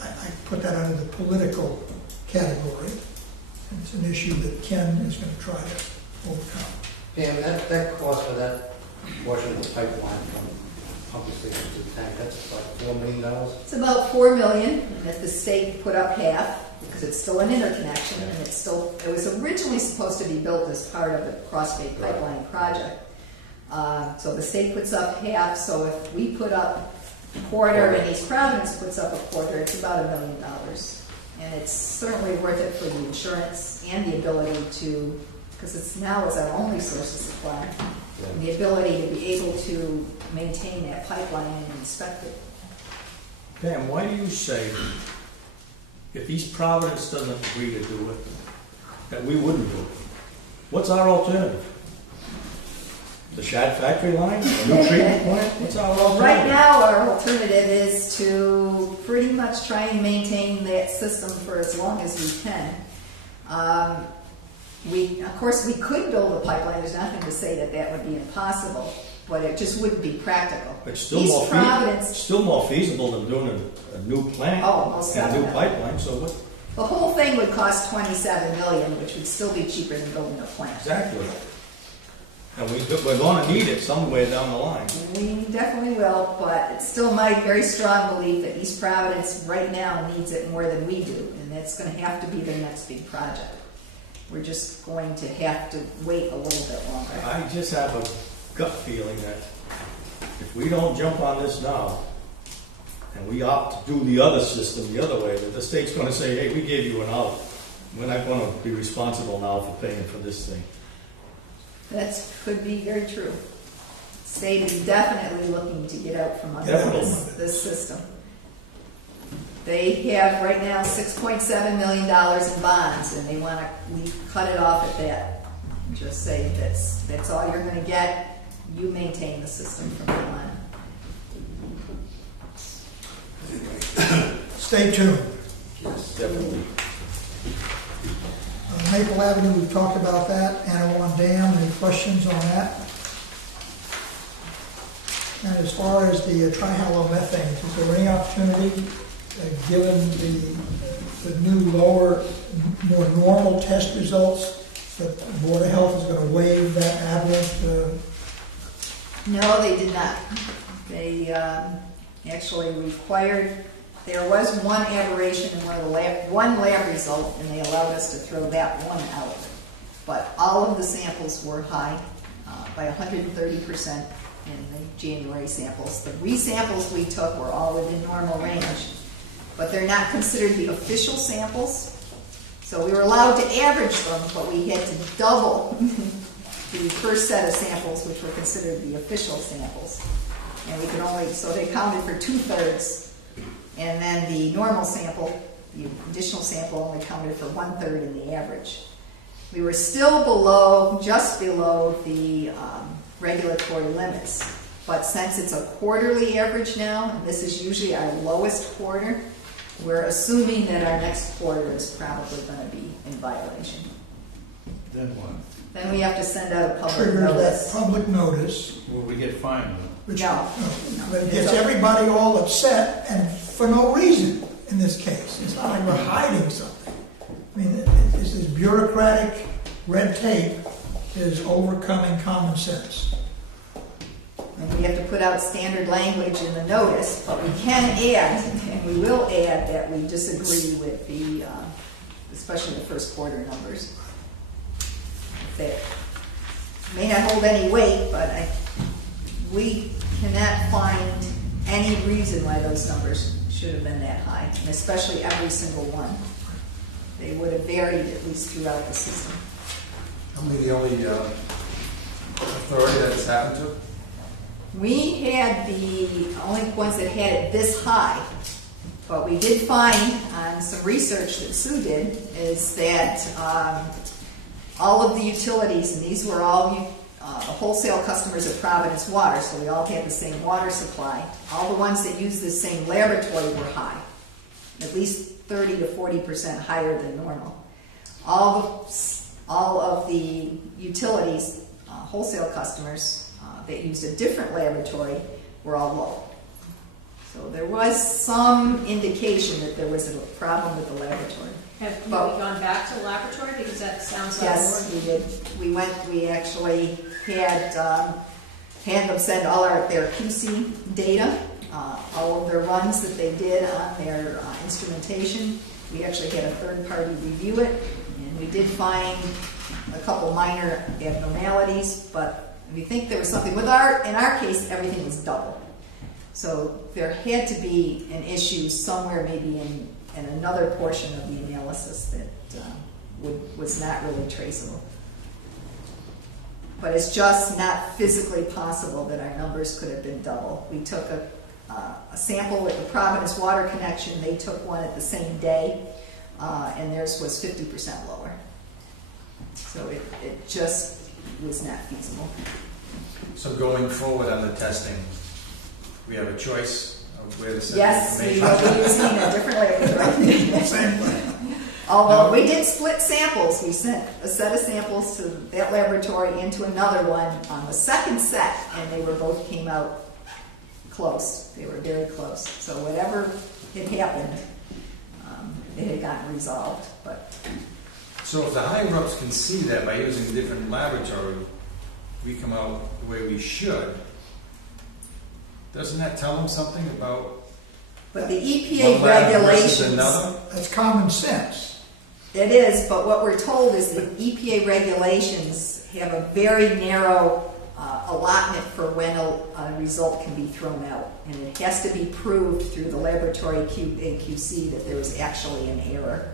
I put that under the political category. It's an issue that Ken is going to try to overcome. Pam, that cost for that portion of the pipeline from pumping station to the tank, that's like $4 million? It's about $4 million, and if the state put up half, because it's still an interconnection, and it was originally supposed to be built as part of the Cross-Bay Pipeline project. So the state puts up half, so if we put up a quarter and East Providence puts up a quarter, it's about $1 million. And it's certainly worth it for the insurance and the ability to, because it's now is our only source of supply, and the ability to be able to maintain that pipeline and inspect it. Pam, why do you say if East Providence doesn't agree to do it, that we wouldn't do it? What's our alternative? The shad factory line? A new treatment plant? What's our alternative? Right now, our alternative is to pretty much try and maintain that system for as long as we can. Of course, we could build a pipeline. There's nothing to say that that would be impossible, but it just wouldn't be practical. It's still more feasible than doing a new plant and a new pipeline. So what? The whole thing would cost $27 million, which would still be cheaper than building a plant. Exactly. And we're going to need it somewhere down the line. We definitely will, but it's still my very strong belief that East Providence right now needs it more than we do, and that's going to have to be their next big project. We're just going to have to wait a little bit longer. I just have a gut feeling that if we don't jump on this now, and we opt to do the other system the other way, that the state's going to say, hey, we gave you an out. We're not going to be responsible now for paying for this thing. That could be very true. The state is definitely looking to get out from under this system. They have right now $6.7 million in bonds, and they want to cut it off at that. Just say that's all you're going to get. You maintain the system from now on. Stay tuned. Yes, definitely. Maple Avenue, we've talked about that. Anawan Dam, any questions on that? And as far as the trihalomethane, is there any opportunity, given the new lower, more normal test results, that the Board of Health is going to waive that avalanche? No, they did not. They actually required. There was one aberration in one lab result, and they allowed us to throw that one out. But all of the samples were high by 130% in the January samples. The resamples we took were all within normal range, but they're not considered the official samples. So we were allowed to average them, but we had to double the first set of samples, which were considered the official samples. And we could only, so they counted for 2/3. And then the normal sample, the additional sample, only counted for 1/3 in the average. We were still below, just below the regulatory limits. But since it's a quarterly average now, and this is usually our lowest quarter, we're assuming that our next quarter is probably going to be in violation. Then what? Then we have to send out a public Triggers notice. that public notice. Will we get fined? No. But it gets everybody all upset, and for no reason in this case. It's not like we're hiding something. I mean, this bureaucratic red tape is overcoming common sense. And we have to put out standard language in the notice, but we can add, and we will add, that we disagree with the, especially the first quarter numbers. That may not hold any weight, but we cannot find any reason why those numbers should have been that high, and especially every single one. They would have varied at least throughout the system. How many the only authority that it's happened to? We had the only ones that had it this high, but we did find on some research that Sue did is that all of the utilities, and these were all the wholesale customers of Providence Water, so we all had the same water supply. All the ones that used the same laboratory were high, at least 30 to 40% higher than normal. All of the utilities, wholesale customers that used a different laboratory were all low. So there was some indication that there was a problem with the laboratory. Have you But- gone back to the laboratory? Because that sounds like Yes, more. we did. We actually had them send all their QC data, all of their runs that they did on their instrumentation. We actually had a third party review it, and we did find a couple minor abnormalities, but we think there was something in our case, everything was double. So there had to be an issue somewhere, maybe in another portion of the analysis that was not really traceable. But it's just not physically possible that our numbers could have been double. We took a sample at the Providence Water Connection. They took one at the same day, and theirs was 50% lower. So it just was not feasible. So going forward on the testing, we have a choice of where to send Yes, the we information? will be using a different laboratory. Although we did split samples. We sent a set of samples to that laboratory into another one on the second set, and they both came out close. They were very close. So whatever had happened, it had gotten resolved. But So if the higher ups can see that by using a different laboratory, we come out the way we should, doesn't that tell them something about the EPA one lab versus regulations. another? That's common sense. It is, but what we're told is that EPA regulations have a very narrow allotment for when a result can be thrown out. And it has to be proved through the laboratory QC that there was actually an error.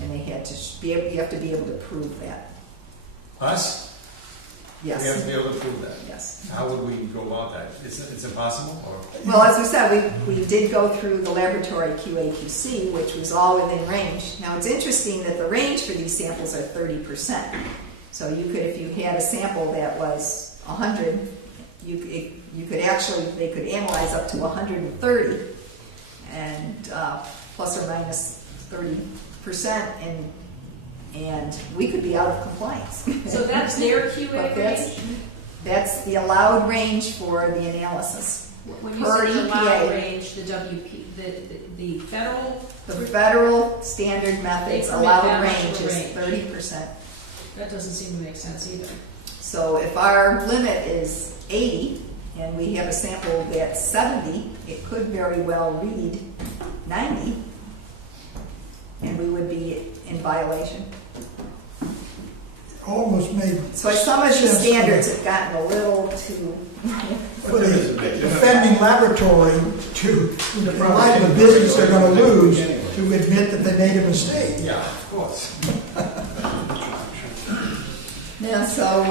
And they had to you have to be able to prove that. Us? Yes. We have to be able to prove that? Yes. How would we go about that? It's impossible? Or? Well, as we said, we did go through the laboratory QA/QC, which was all within range. Now, it's interesting that the range for these samples are 30%. So you could, if you had a sample that was 100, you could actually, they could analyze up to 130, and plus or minus 30%, and we could be out of compliance. So that's their QA But range? that's the allowed range for the analysis. When you Per say the EPA. allowed range, the the federal? The federal standard methods They permit allowed that much range of a is range. 30%. That doesn't seem to make sense either. So if our limit is 80 and we have a sample that's 70, it could very well read 90, and we would be in violation. Almost made. So some of the sense standards have gotten a little too. For the offending laboratory to, in light of the business they're going to lose, to admit that they made a mistake. Yeah, of course. Yeah, so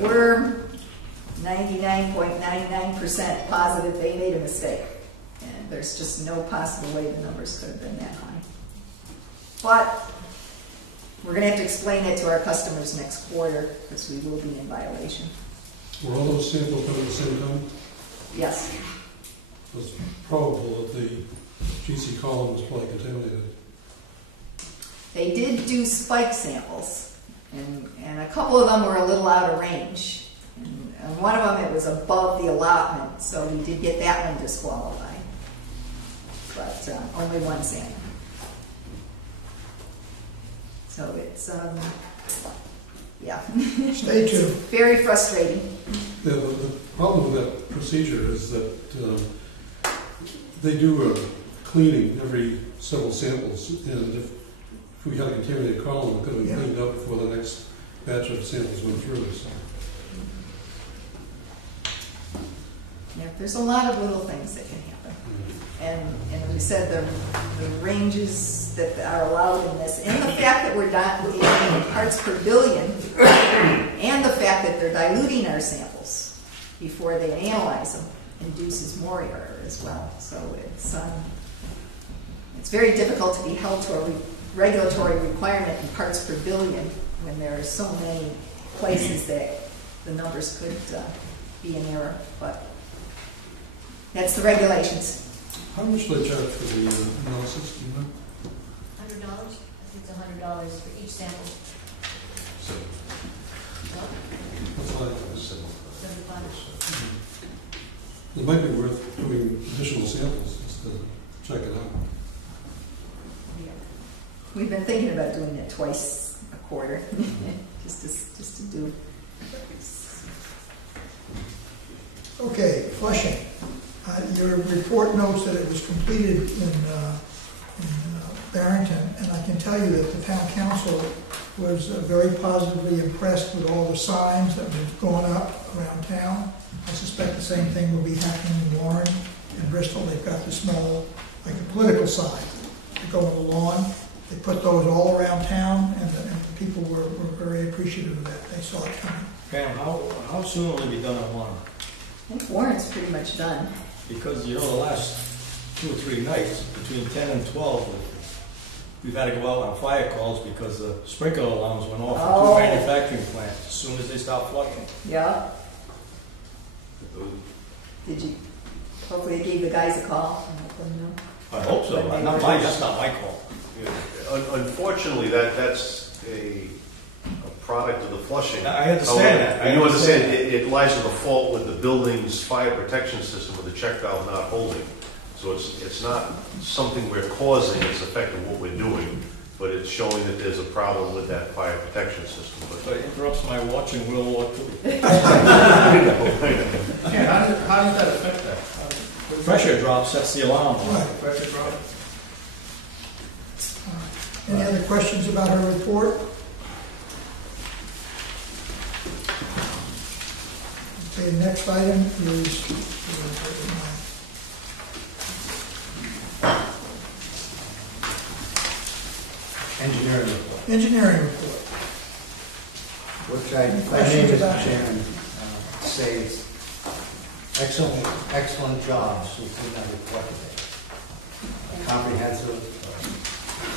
we're 99.99% positive they made a mistake. And there's just no possible way the numbers could have been that high. But we're going to have to explain it to our customers next quarter because we will be in violation. Were all those samples done at the same time? Yes. It's probable that the GC column was probably contaminated. They did do spike samples, and a couple of them were a little out of range. And one of them, it was above the allotment, so we did get that one disqualified. But only one sample. So it's, yeah. Stay tuned. Very frustrating. The problem with that procedure is that they do a cleaning every several samples, and if we had a contaminated column, it could have been cleaned up before the next batch of samples went through. So. Yeah, there's a lot of little things that can happen. And as we said, the ranges that are allowed in this, and the fact that we're diluting parts per billion, and the fact that they're diluting our samples before they analyze them, induces more error as well. So it's very difficult to be held to a regulatory requirement in parts per billion when there are so many places that the numbers could be in error. But that's the regulations. How much do they charge for the analysis? Do you know? $100? I think it's $100 for each sample. So, that's like it might be worth doing additional samples just to check it out. We've been thinking about doing it twice a quarter, just to do. Okay, flushing. Your report notes that it was completed in Barrington, and I can tell you that the town council was very positively impressed with all the signs that were going up around town. I suspect the same thing will be happening in Warren and Bristol. They've got the small, like a political sign that go on the lawn. They put those all around town, and the people were very appreciative of that. They saw it coming. Pam, how soon will it be done on Warren? I think Warren's pretty much done. Because, the last 2 or 3 nights, between 10 and 12, we've had to go out on fire calls because the sprinkler alarms went off in 2 manufacturing plants as soon as they stopped flushing. Yeah. Did you, hopefully you gave the guys a call and let them know? I hope so. That's not my call. Yeah. Unfortunately, that's a product of the flushing. I understand that. You understand it lies in the fault with the building's fire protection system with the check valve not holding. So it's not something we're causing, it's affecting what we're doing, but it's showing that there's a problem with that fire protection system. So it interrupts my watching World War II. I know. Yeah, how does that affect that? Pressure drop sets the alarm. Right. Pressure drop. Any other questions about her report? Okay, the next item is Engineering report. engineering report. Which Any my questions name, about Mr. Chairman, says excellent jobs with that report today. Comprehensive,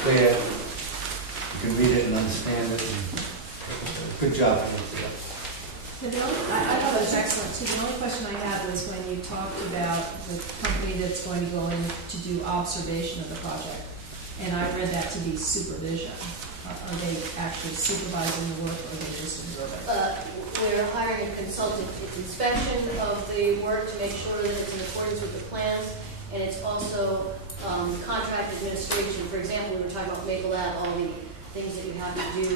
clear, you can read it and understand it, and good job. I thought it was excellent too. The only question I had was when you talked about the company that's going to go in to do observation of the project. And I read that to be supervision. Are they actually supervising the work, or are they just observing? We're hiring a consultant. It's inspection of the work to make sure that it's in accordance with the plans, and it's also contract administration. For example, we were talking about Maple Lab, all the things that you have to do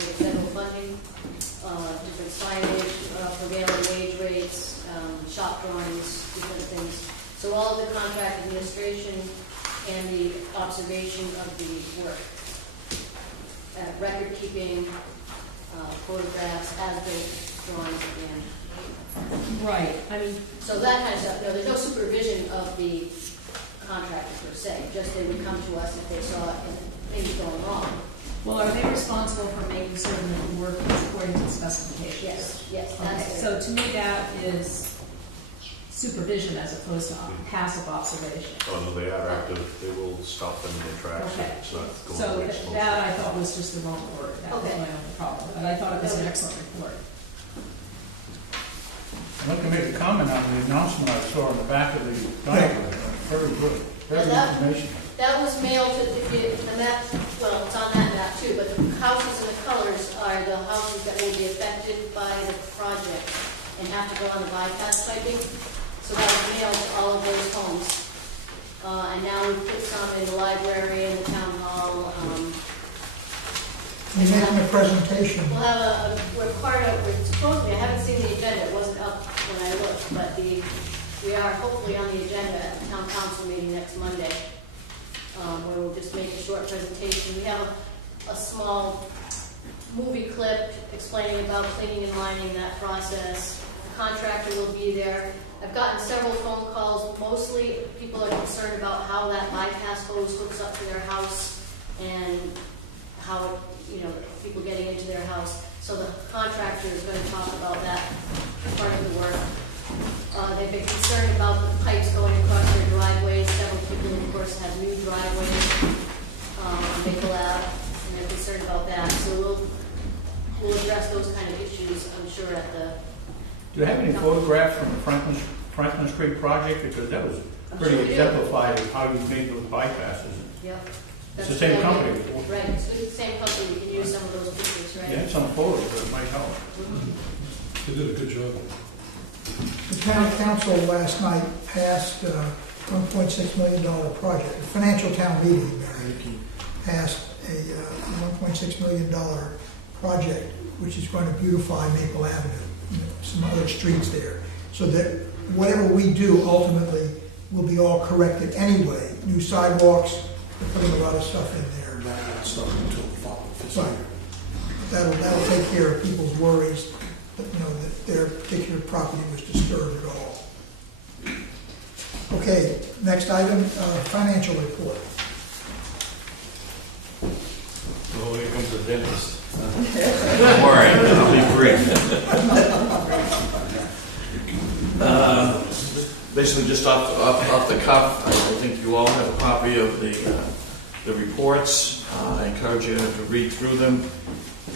for federal funding, different signage, prevailing wage rates, shop drawings, different things. So all of the contract administration and the observation of the work. Record keeping, photographs, as-built drawings at the end. Right. I mean, so that kind of stuff. No, there's no supervision of the contractor per se. Just they would come to us if they saw things going wrong. well, are they responsible for making certain that the work is according to the specifications? Yes. Okay. So to me, that is supervision as opposed to passive observation. Oh, no, they are active. They will stop them in their tracks. Okay. It's not going So to waste that I thought was just the wrong word. That was Okay. my only problem. But I thought it was an excellent report. I'd like to make a comment on the announcement I saw on the back of the diagram. Very good. Very good information. That was mailed to the map. Well, it's on that map too. But the houses and the colors are the houses that will be affected by the project and have to go on the bypass piping. So that was mailed to all of those homes. And now we've put some in the library and the town hall. You're making a presentation. We'll have we're supposedly, I haven't seen the agenda, it wasn't up when I looked, but we are hopefully on the agenda at the town council meeting next Monday, where we'll just make a short presentation. We have a small movie clip explaining about cleaning and lining that process. The contractor will be there. I've gotten several phone calls. Mostly people are concerned about how that bypass hose hooks up to their house and how, people getting into their house. So the contractor is going to talk about that part of the work. They've been concerned about the pipes going across their driveways. Several people, of course, have new driveways on Maple Ave, and they're concerned about that. So we'll address those kind of issues, I'm sure, at the... Do you have any photographs from the Franklin Street project? Because that was pretty exemplified of how you made those bypasses. Yep. It's the same company. Right, it's the same company. We can use some of those pictures, right? Yeah, some photos that might help. They did a good job. The town council last night passed a $1.6 million project, a financial town meeting, Mary, passed a $1.6 million project, which is going to beautify Maple Avenue, some other streets there, so that whatever we do ultimately will be all corrected anyway. New sidewalks, they're putting a lot of stuff in there. That won't start until the following fiscal Right. year. That'll take care of people's worries that, that their particular property was disturbed at all. Okay, next item, financial report. Oh, here comes the dentist. Don't worry, I'll be brief. Basically, just off the cuff, I think you all have a copy of the reports. I encourage you to read through them.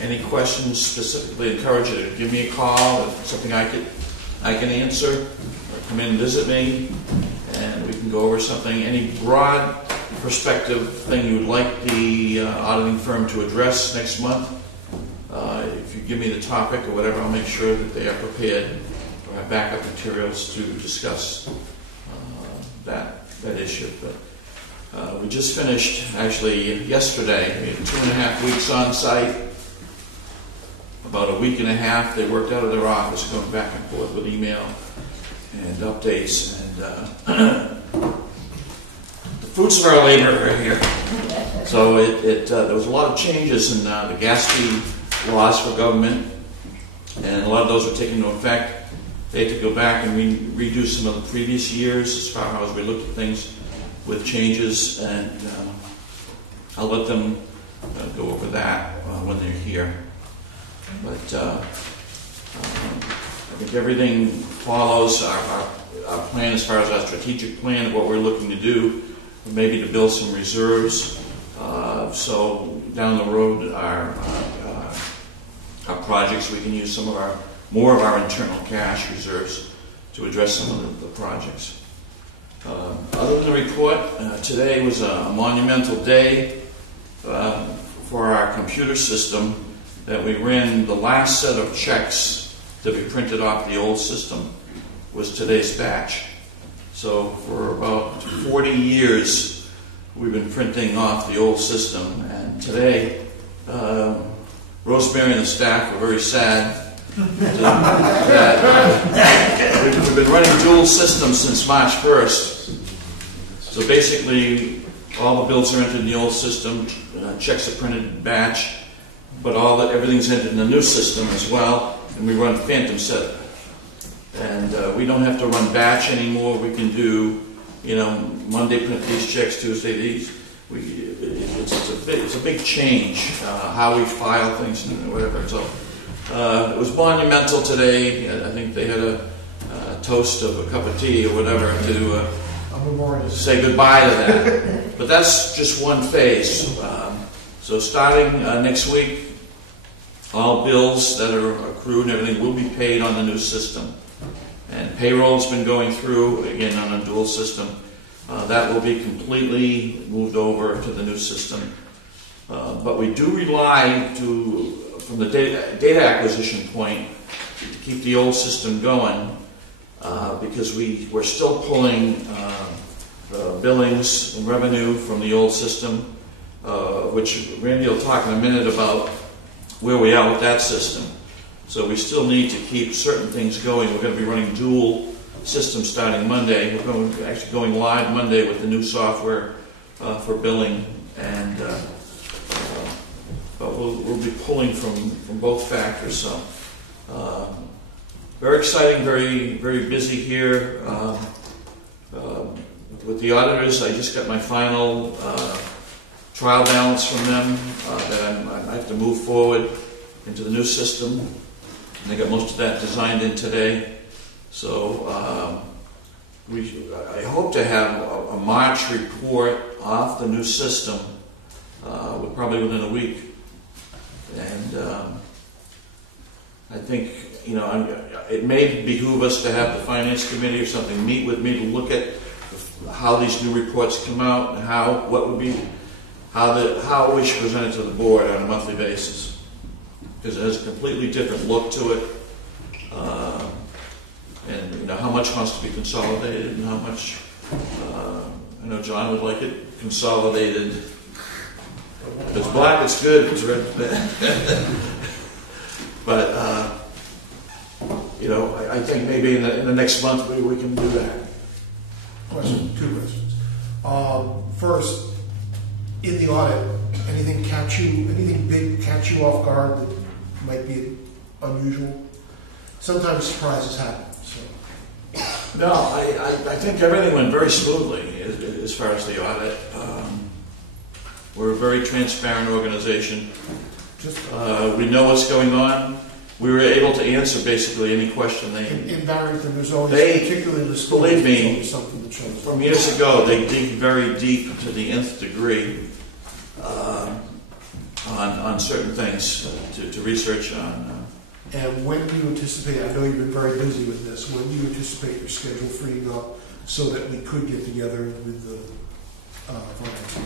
Any questions specifically, encourage you to give me a call. If it's something I can answer, or come in and visit me, and we can go over something. Any broad perspective thing you would like the auditing firm to address next month, if you give me the topic or whatever, I'll make sure that they are prepared or have backup materials to discuss that issue. But we just finished, actually yesterday, we had 2.5 weeks on site. About a week and a half, they worked out of their office, going back and forth with email and updates. And the fruits of our labor are here. So there was a lot of changes in the gas fee laws for government, and a lot of those were taken into effect. They had to go back and redo some of the previous years as far as we looked at things with changes, and I'll let them go over that when they're here. But I think everything follows our plan as far as our strategic plan of what we're looking to do, maybe to build some reserves. So down the road, our projects, we can use more of our internal cash reserves to address some of the projects. Other than the report, today was a monumental day for our computer system, that we ran the last set of checks that we printed off the old system was today's batch. So for about 40 years, we've been printing off the old system, and today, Rosemary and the staff were very sad that we've been running dual systems since March 1st. So basically, all the bills are entered in the old system, checks are printed in batch, but everything's entered in the new system as well, and we run phantom set. And we don't have to run batch anymore. We can do, Monday print these checks, Tuesday these. It's a big change how we file things and whatever. So it was monumental today. I think they had a toast of a cup of tea or whatever to say goodbye to that. But that's just one phase. So starting next week, all bills that are accrued and everything will be paid on the new system. And payroll's been going through, again, on a dual system. That will be completely moved over to the new system. But we do rely from the data acquisition point, to keep the old system going, because we're still pulling billings and revenue from the old system, which Randy will talk in a minute about where we are with that system. So we still need to keep certain things going. We're going to be running dual systems starting Monday. We're actually going live Monday with the new software for billing, and but we'll be pulling from both factors. So very exciting, very very busy here. With the auditors, I just got my final trial balance from them that I have to move forward into the new system. And I got most of that designed in today. So I hope to have a March report off the new system probably within a week. And I think, it may behoove us to have the Finance Committee or something meet with me to look at how these new reports come out and how we should present it to the board on a monthly basis. Because it has a completely different look to it. And how much wants to be consolidated and how much, I know John would like it consolidated. If it's black, it's good. If it's red, it's bad. But I think maybe in the next month we can do that. Two questions. First, in the audit, anything big catch you off guard that might be unusual? Sometimes surprises happen. So. No, I think everything went very smoothly as far as the audit. We're a very transparent organization. We know what's going on. We were able to answer basically any question they. In Barrington, there's always, particularly in the school, believe me, something that shows. From years ago, they dig very deep to the nth degree on certain things to research on. And when do you anticipate? I know you've been very busy with this. When do you anticipate your schedule freeing up so that we could get together with the finance?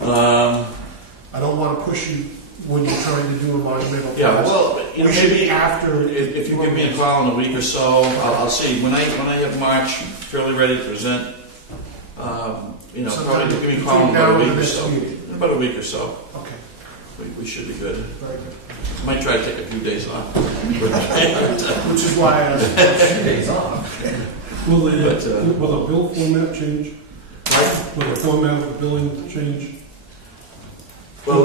I don't want to push you when you're trying to do a monumental. Yeah, well, maybe after. If you give me a call in a week or so, I'll see. When I have March fairly ready to present, probably give me a call in about a week or so. In about a week or so. Okay. We should be good. Very good. Might try to take a few days off. Which is why I asked a few days off. Will the bill format change? Will the format of the billing change? Well,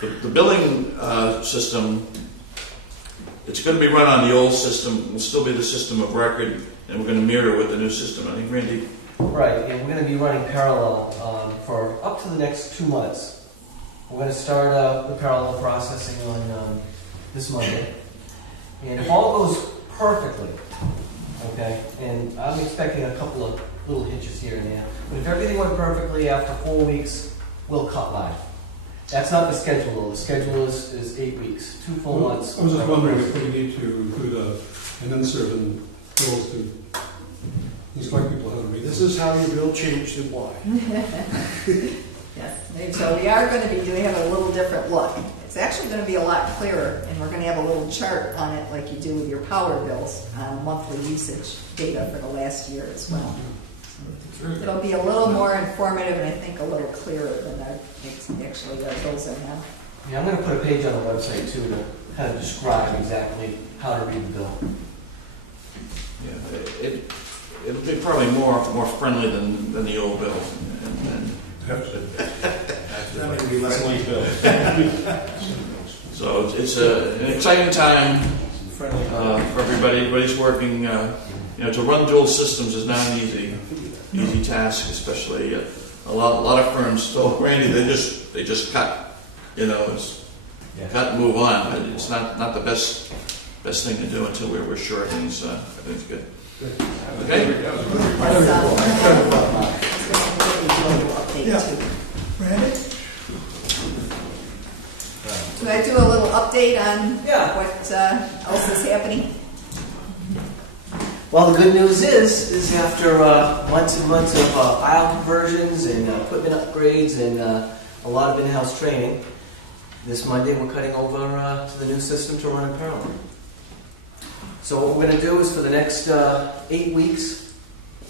the billing system, it's going to be run on the old system. It will still be the system of record, and we're going to mirror with the new system. I think, Randy? Right, and we're going to be running parallel for up to the next 2 months. We're going to start the parallel processing on this Monday. And if all goes perfectly, okay, and I'm expecting a couple of little hitches here and there, but if everything went perfectly, after 4 weeks, we'll cut live. That's not the schedule, though. The schedule is 8 weeks, 2 full months. I was just wondering if we need to include an insert in bills to instruct people how to read. This is how your bill changed and why. Yes, so we are going to be doing a little different look. It's actually going to be a lot clearer, and we're going to have a little chart on it like you do with your power bills, monthly usage data for the last year as well. It'll be a little more informative and I think a little clearer than actually our bills are now. Yeah, I'm going to put a page on the website too to kind of describe exactly how to read the bill. Yeah, it'll be probably more friendly than the old bill. That may be less like bill. So it's an exciting time for everybody. Everybody's working. To run dual systems is not an easy task, especially a lot of firms still. Randy, they just cut. Cut and move on. But it's not the best thing to do until we're sure everything's good. Okay. Randy? Should I do a little update on what else is happening? Well, the good news is after months and months of aisle conversions and equipment upgrades and a lot of in-house training, this Monday we're cutting over to the new system to run in parallel. So what we're going to do is for the next 8 weeks,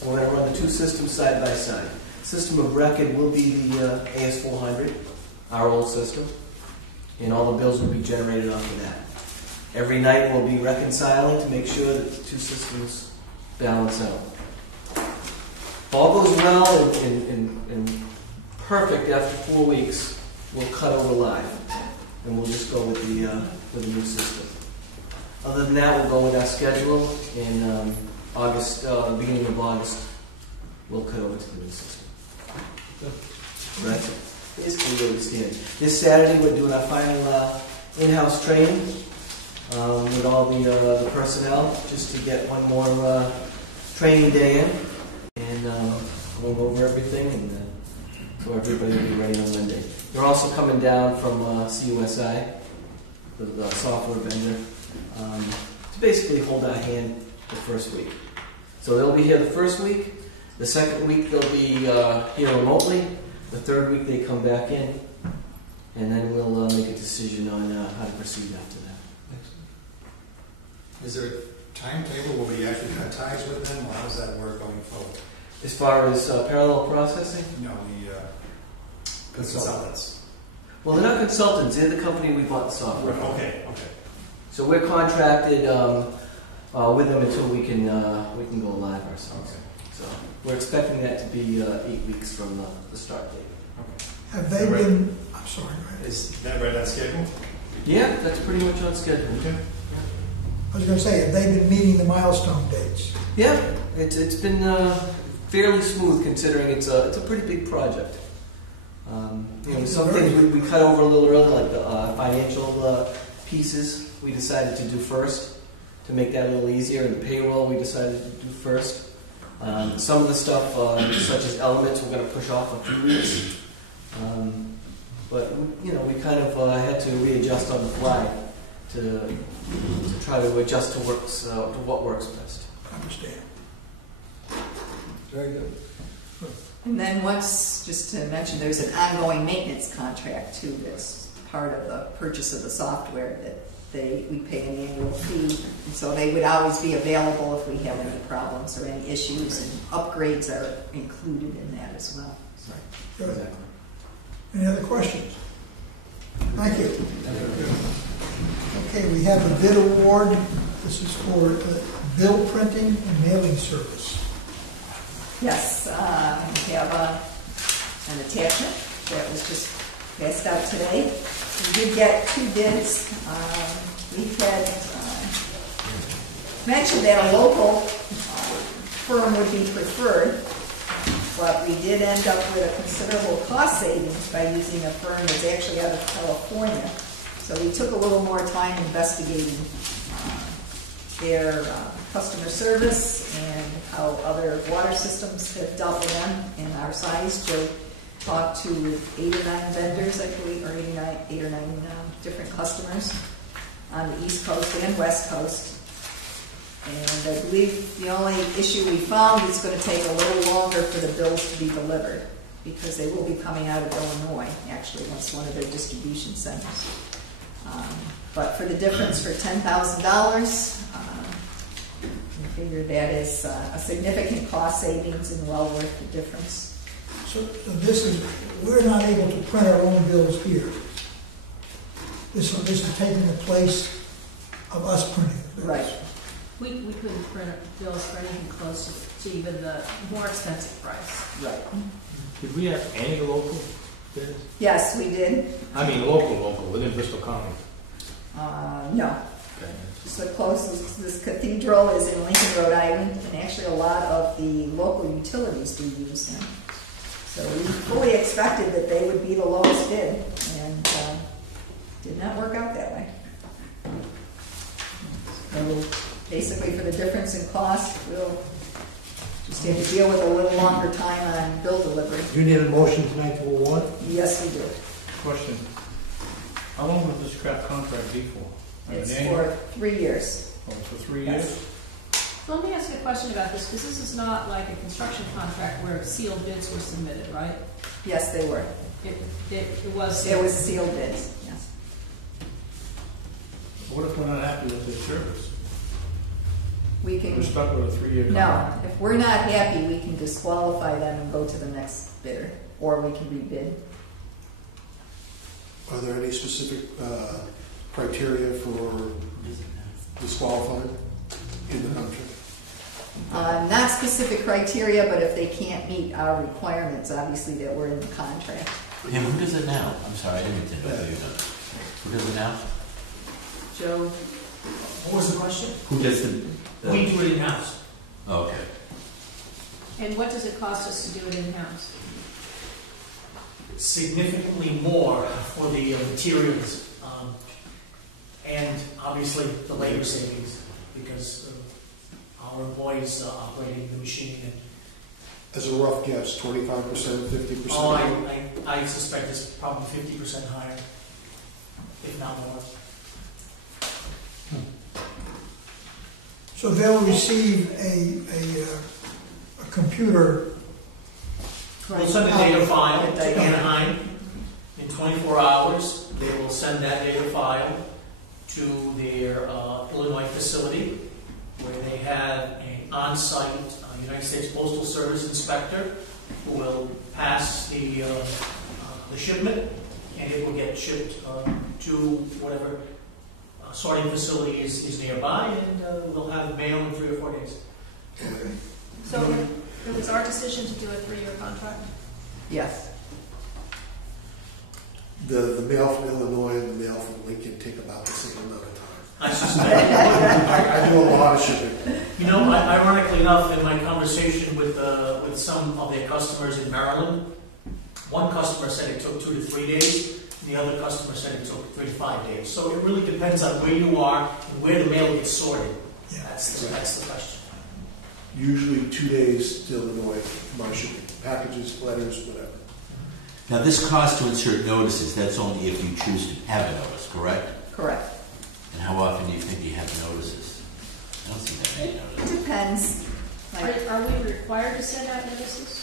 we're going to run the two systems side by side. System of record will be the AS400, our old system, and all the bills will be generated off of that. Every night we'll be reconciling to make sure that the two systems balance out. If all goes well and perfect after 4 weeks, we'll cut over live, and we'll just go with the new system. Other than that, we'll go with our schedule in August, beginning of August. We'll cut over to the new system. That's basically where we stand. This Saturday, we're doing our final in-house training with all the personnel, just to get one more training day in, and going over everything, and so everybody will be ready on Monday. They're also coming down from CUSI, the software vendor, to basically hold our hand the first week. So they'll be here the first week. The second week they'll be here remotely. The third week they come back in, and then we'll make a decision on how to proceed after that. Is there a timetable? Will we actually cut ties with them, or how does that work going forward? As far as parallel processing? No, Consultants. Well, they're not consultants, they're the company we bought the software from. Okay. So we're contracted with them until we can go live ourselves. So we're expecting that to be 8 weeks from the start date. Have they been, I'm sorry, go ahead. Is that right on schedule? Yeah, that's pretty much on schedule. Okay. I was going to say, have they been meeting the milestone dates? Yeah, it's been fairly smooth considering it's a pretty big project. Some things we cut over a little early, like the financial pieces we decided to do first to make that a little easier, and the payroll we decided to do first. Some of the stuff, such as elements, we're going to push off a few weeks. But we kind of had to readjust on the fly to try to adjust to what works best. I understand. Very good. And then just to mention, there's an ongoing maintenance contract too that's part of the purchase of the software that we pay an annual fee. And so they would always be available if we have any problems or any issues, and upgrades are included in that as well. Good. Exactly. Any other questions? Thank you. Okay, we have a bid award. This is for bill printing and mailing service. Yes, we have an attachment that was just passed out today. We did get 2 bids. We had mentioned that a local firm would be preferred, but we did end up with a considerable cost savings by using a firm that's actually out of California. So we took a little more time investigating their customer service and how other water systems have dealt with them in our size. Joe talked to 8 or 9 vendors, I believe, or 8 or 9 different customers on the East Coast and West Coast. And I believe the only issue we found is going to take a little longer for the bills to be delivered, because they will be coming out of Illinois, actually, once one of their distribution centers. But for the difference for $10,000, we figure that is a significant cost savings and well worth the difference. So we're not able to print our own bills here. This is taking the place of us printing the bills. Right. We couldn't print bills for anything close to even the more expensive price. Right. Did we have any local bids? Yes, we did. I mean local, within Bristol County. No. Okay. So closest, this cathedral is in Lincoln, Rhode Island, and actually a lot of the local utilities do use them. So we fully expected that they would be the lowest bid, and did not work out that way. So basically, for the difference in cost, we'll just have to deal with a little longer time on bill delivery. Do you need a motion tonight to award? Yes, we do. Question. How long would this scrap contract be for? It's for 3 years. Oh, for 3 Yes. years? So let me ask you a question about this, because this is not like a construction contract where sealed bids were submitted, right? Yes, they were. It was. It was sealed bids, yes. What if we're not happy with their service? We can. We're stuck with a 3-year No, contract. if we're not happy, we can disqualify them and go to the next bidder, or we can rebid. Are there any specific criteria for disqualifying in the contract? Not specific criteria, but if they can't meet our requirements, obviously, that were in the contract. Tim, who does it now? I'm sorry, I didn't mean to interrupt you. Who does it now? Joe? What was the question? Who does the... We do it in-house. Okay. And what does it cost us to do it in-house? Significantly more for the materials and obviously the labor savings, because our employees are operating the machine. And As a rough guess, 25%, 50%? oh, I suspect it's probably 50% higher, if not more. So they'll receive a computer. We'll send a data file to Anaheim in 24 hours. They will send that data file to their Illinois facility, where they have an on-site United States Postal Service inspector who will pass the the shipment, and it will get shipped to whatever sorting facility is nearby, and we'll have mail in 3 or 4 days. So it was our decision to do a 3-year contract? Yes. The mail from Illinois and the mail from Lincoln take about the same amount of time. I suspect. I do a lot of shipping. You know, ironically enough, in my conversation with some of their customers in Maryland, one customer said it took 2 to 3 days, and the other customer said it took 3 to 5 days. So it really depends on where you are and where the mail gets sorted. Yeah. That's the question. Usually 2 days to Illinois for my shipping. Packages, letters, whatever. Now, this cost to insert notices, that's only if you choose to have a notice, correct? Correct. And how often do you think you have notices? I don't see that many It notices. depends. Are we required to send out notices?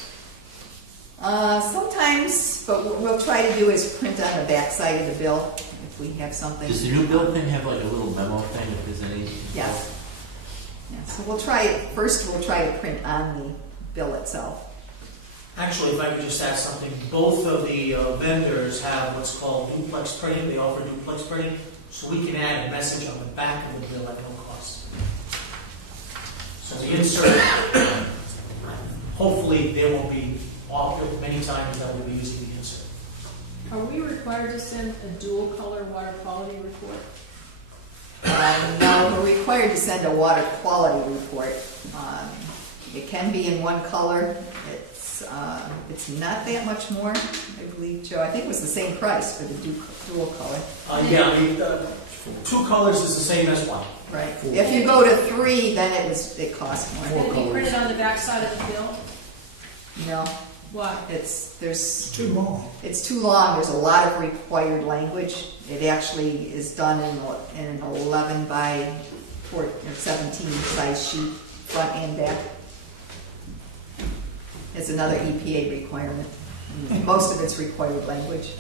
Sometimes, but what we'll try to do is print on the back side of the bill if we have something. Does the new bill thing have like a little memo thing if there's any? Yes. Yeah, so we'll try to print on the bill itself. Actually, if I could just add something, both of the vendors have what's called duplex printing. They offer duplex printing, so we can add a message on the back of the bill at no cost. So the insert, hopefully there won't be many times that we'll be using the insert. Are we required to send a dual color water quality report? No, we're required to send a water quality report. It can be in one color. It's not that much more, I believe, Joe. I think it was the same price for the dual color. Yeah, 2 colors is the same as 1. Right. If you go to 3, then it costs more. Can it be printed on the back side of the bill? No. Why? It's too long. It's too long. There's a lot of required language. It actually is done in an 11 by 17 size sheet, front and back. It's another EPA requirement. And most of it's required language.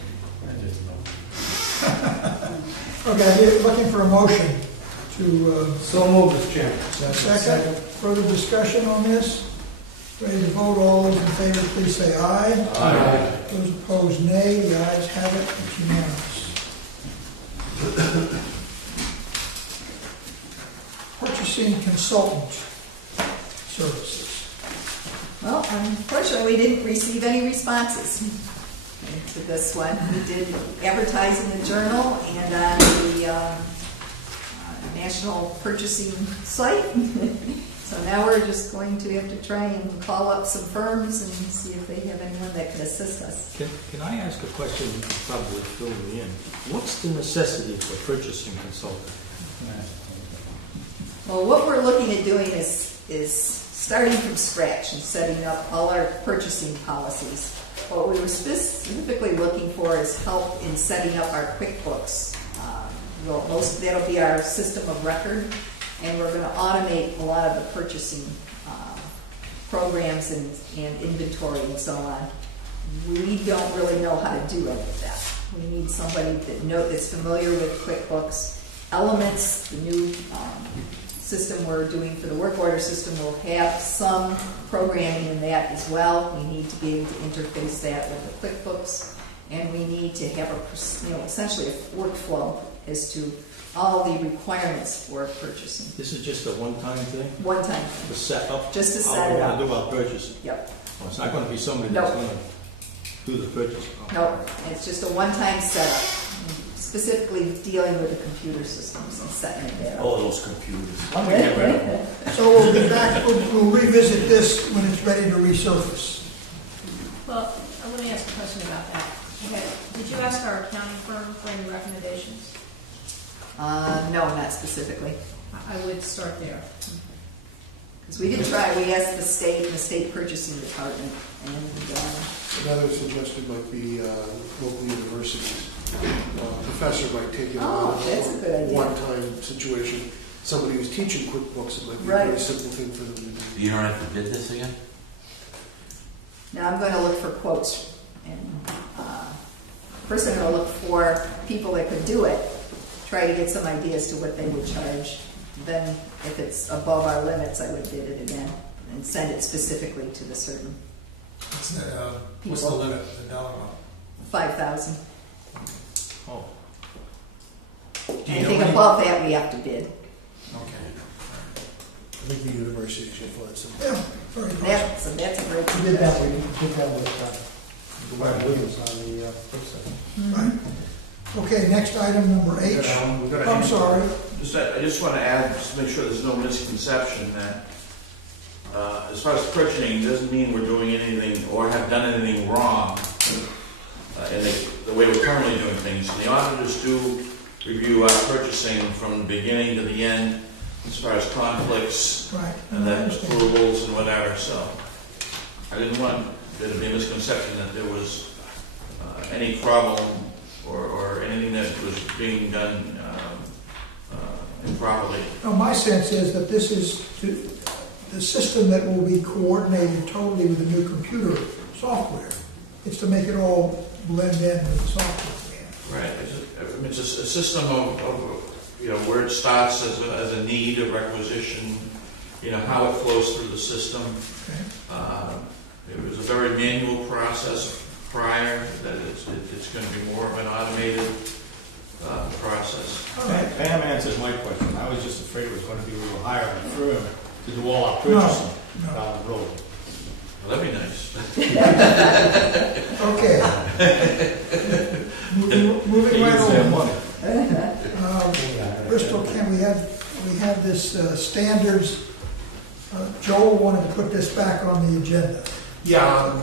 Okay, looking for a motion to... So moved, Mr. Chairman. Second. Further discussion on this? Ready to vote? All those in favor, please say aye. Aye. Those opposed, nay. The ayes have it. It's unanimous. Purchasing consultant services. Well, unfortunately, we didn't receive any responses to this one. We did advertise in the Journal and on the National Purchasing site. So now we're just going to have to try and call up some firms and see if they have anyone that can assist us. Can I ask a question? You can probably fill me in. What's the necessity for purchasing consultant? Well, what we're looking at doing is starting from scratch and setting up all our purchasing policies. What we were specifically looking for is help in setting up our QuickBooks. That'll be our system of record, and we're going to automate a lot of the purchasing programs and inventory and so on. We don't really know how to do any of that. We need somebody that's familiar with QuickBooks. Elements, the new system we're doing for the work order system, will have some programming in that as well. We need to be able to interface that with the QuickBooks, and we need to have essentially a workflow as to all the requirements for purchasing. This is just a one-time thing? One-time thing. To set up? Just to set it up. How we're going to do our purchasing? Yep. Well, it's not going to be somebody that's going to do the purchasing? No, it's just a one-time setup, specifically dealing with the computer systems and setting it there. Oh, those computers. So we'll be back, we'll revisit this when it's ready to resurface. Well, let me ask a question about that. Okay. Did you ask our accounting firm for any recommendations? No, not specifically. I would start there. Because we did try, we asked the state purchasing department, and Another suggestion might be local universities. Professor might take it on that's a good idea. One-time situation. Somebody who's teaching QuickBooks, it might be a very simple thing for them to do. You don't have to bid this again? now I'm going to look for quotes. And first I'm going to look for people that could do it, try to get some ideas to what they would charge. Then if it's above our limits, I would bid it again and send it specifically to the certain What's the limit, the dollar amount? 5,000. Oh. Anything above that, we have to bid. Okay. I think the university should find some. Yeah, very possible. So that's a great. We did that with the Web Williams on the first side. Right. Okay, next item, number H. I'm sorry. I just want to add, just to make sure there's no misconception that as far as purchasing, doesn't mean we're doing anything or have done anything wrong in the way we're currently doing things. And the auditors do review our purchasing from the beginning to the end as far as conflicts and then approvals and whatever. So I didn't want there to be a misconception that there was any problem or anything that was being done improperly. No, my sense is that this is the system that will be coordinated totally with the new computer software. It's to make it all blend in with the software. Right. It's a system of where it starts as a need, a requisition, how it flows through the system. Okay. It was a very manual process prior, that it's going to be more of an automated process. Pam answered my question. I was just afraid it was going to be a little higher on the firm to do all our purchasing down the road. Well, that'd be nice. Okay. Moving right on. Bristol, we have this standards. Joel wanted to put this back on the agenda. Yeah,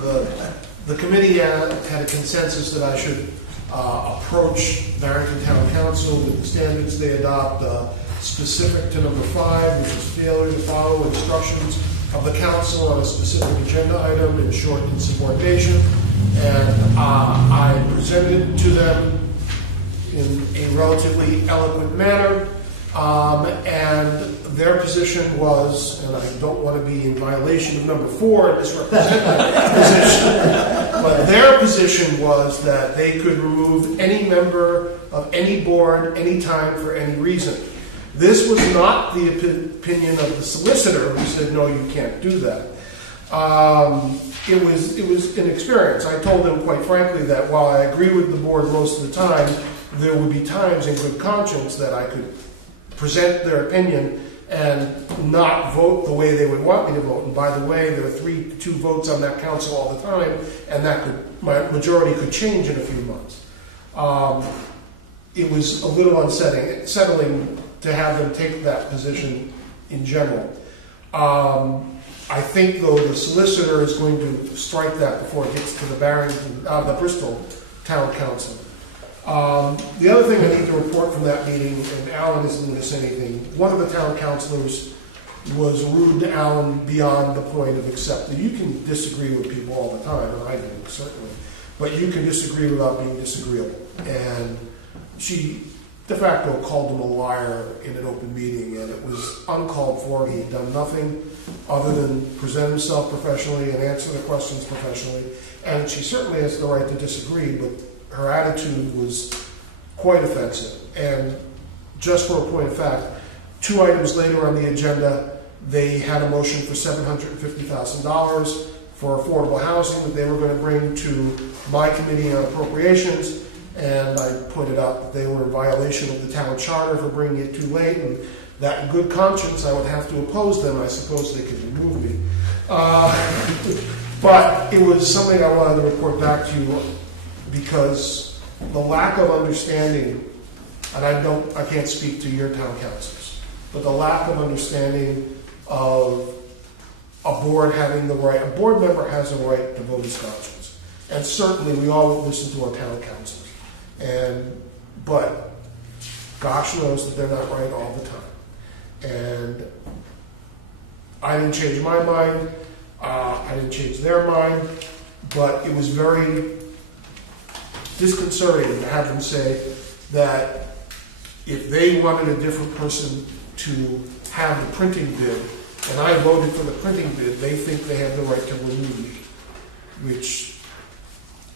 the committee had a consensus that I should approach Barrington Town Council with the standards they adopt specific to number 5, which is failure to follow instructions of the council on a specific agenda item in short insubordination. And I presented it to them in a relatively eloquent manner. And their position was, and I don't want to be in violation of number 4 and misrepresent my position, but their position was that they could remove any member of any board anytime for any reason. This was not the opinion of the solicitor who said, no, you can't do that. It was an experience. I told them quite frankly that while I agree with the board most of the time, there would be times in good conscience that I could present their opinion and not vote the way they would want me to vote. And by the way, there are 3 to 2 votes on that council all the time, and my majority could change in a few months. It was a little unsettling to have them take that position in general. I think, though, the solicitor is going to strike that before it gets to the Bristol Town Council. The other thing I need to report from that meeting, and Alan isn't going to say anything, one of the town councilors was rude to Alan beyond the point of accepting. You can disagree with people all the time, and I do, certainly, but you can disagree without being disagreeable. And she de facto called him a liar in an open meeting, and it was uncalled for. He had done nothing other than present himself professionally and answer the questions professionally, and she certainly has the right to disagree, but her attitude was quite offensive. And just for a point of fact, 2 items later on the agenda, they had a motion for $750,000 for affordable housing that they were going to bring to my committee on appropriations, and I pointed out that they were in violation of the town charter for bringing it too late, and that in good conscience I would have to oppose them. I suppose they could remove me. But it was something I wanted to report back to you, because the lack of understanding, and I can't speak to your town councils, but the lack of understanding of a board having the right, a board member has a right to vote his conscience. And certainly we all listen to our town councils. But gosh knows that they're not right all the time. And I didn't change my mind, I didn't change their mind, but it was very disconcerting to have them say that if they wanted a different person to have the printing bid, and I voted for the printing bid, they think they have the right to remove me, which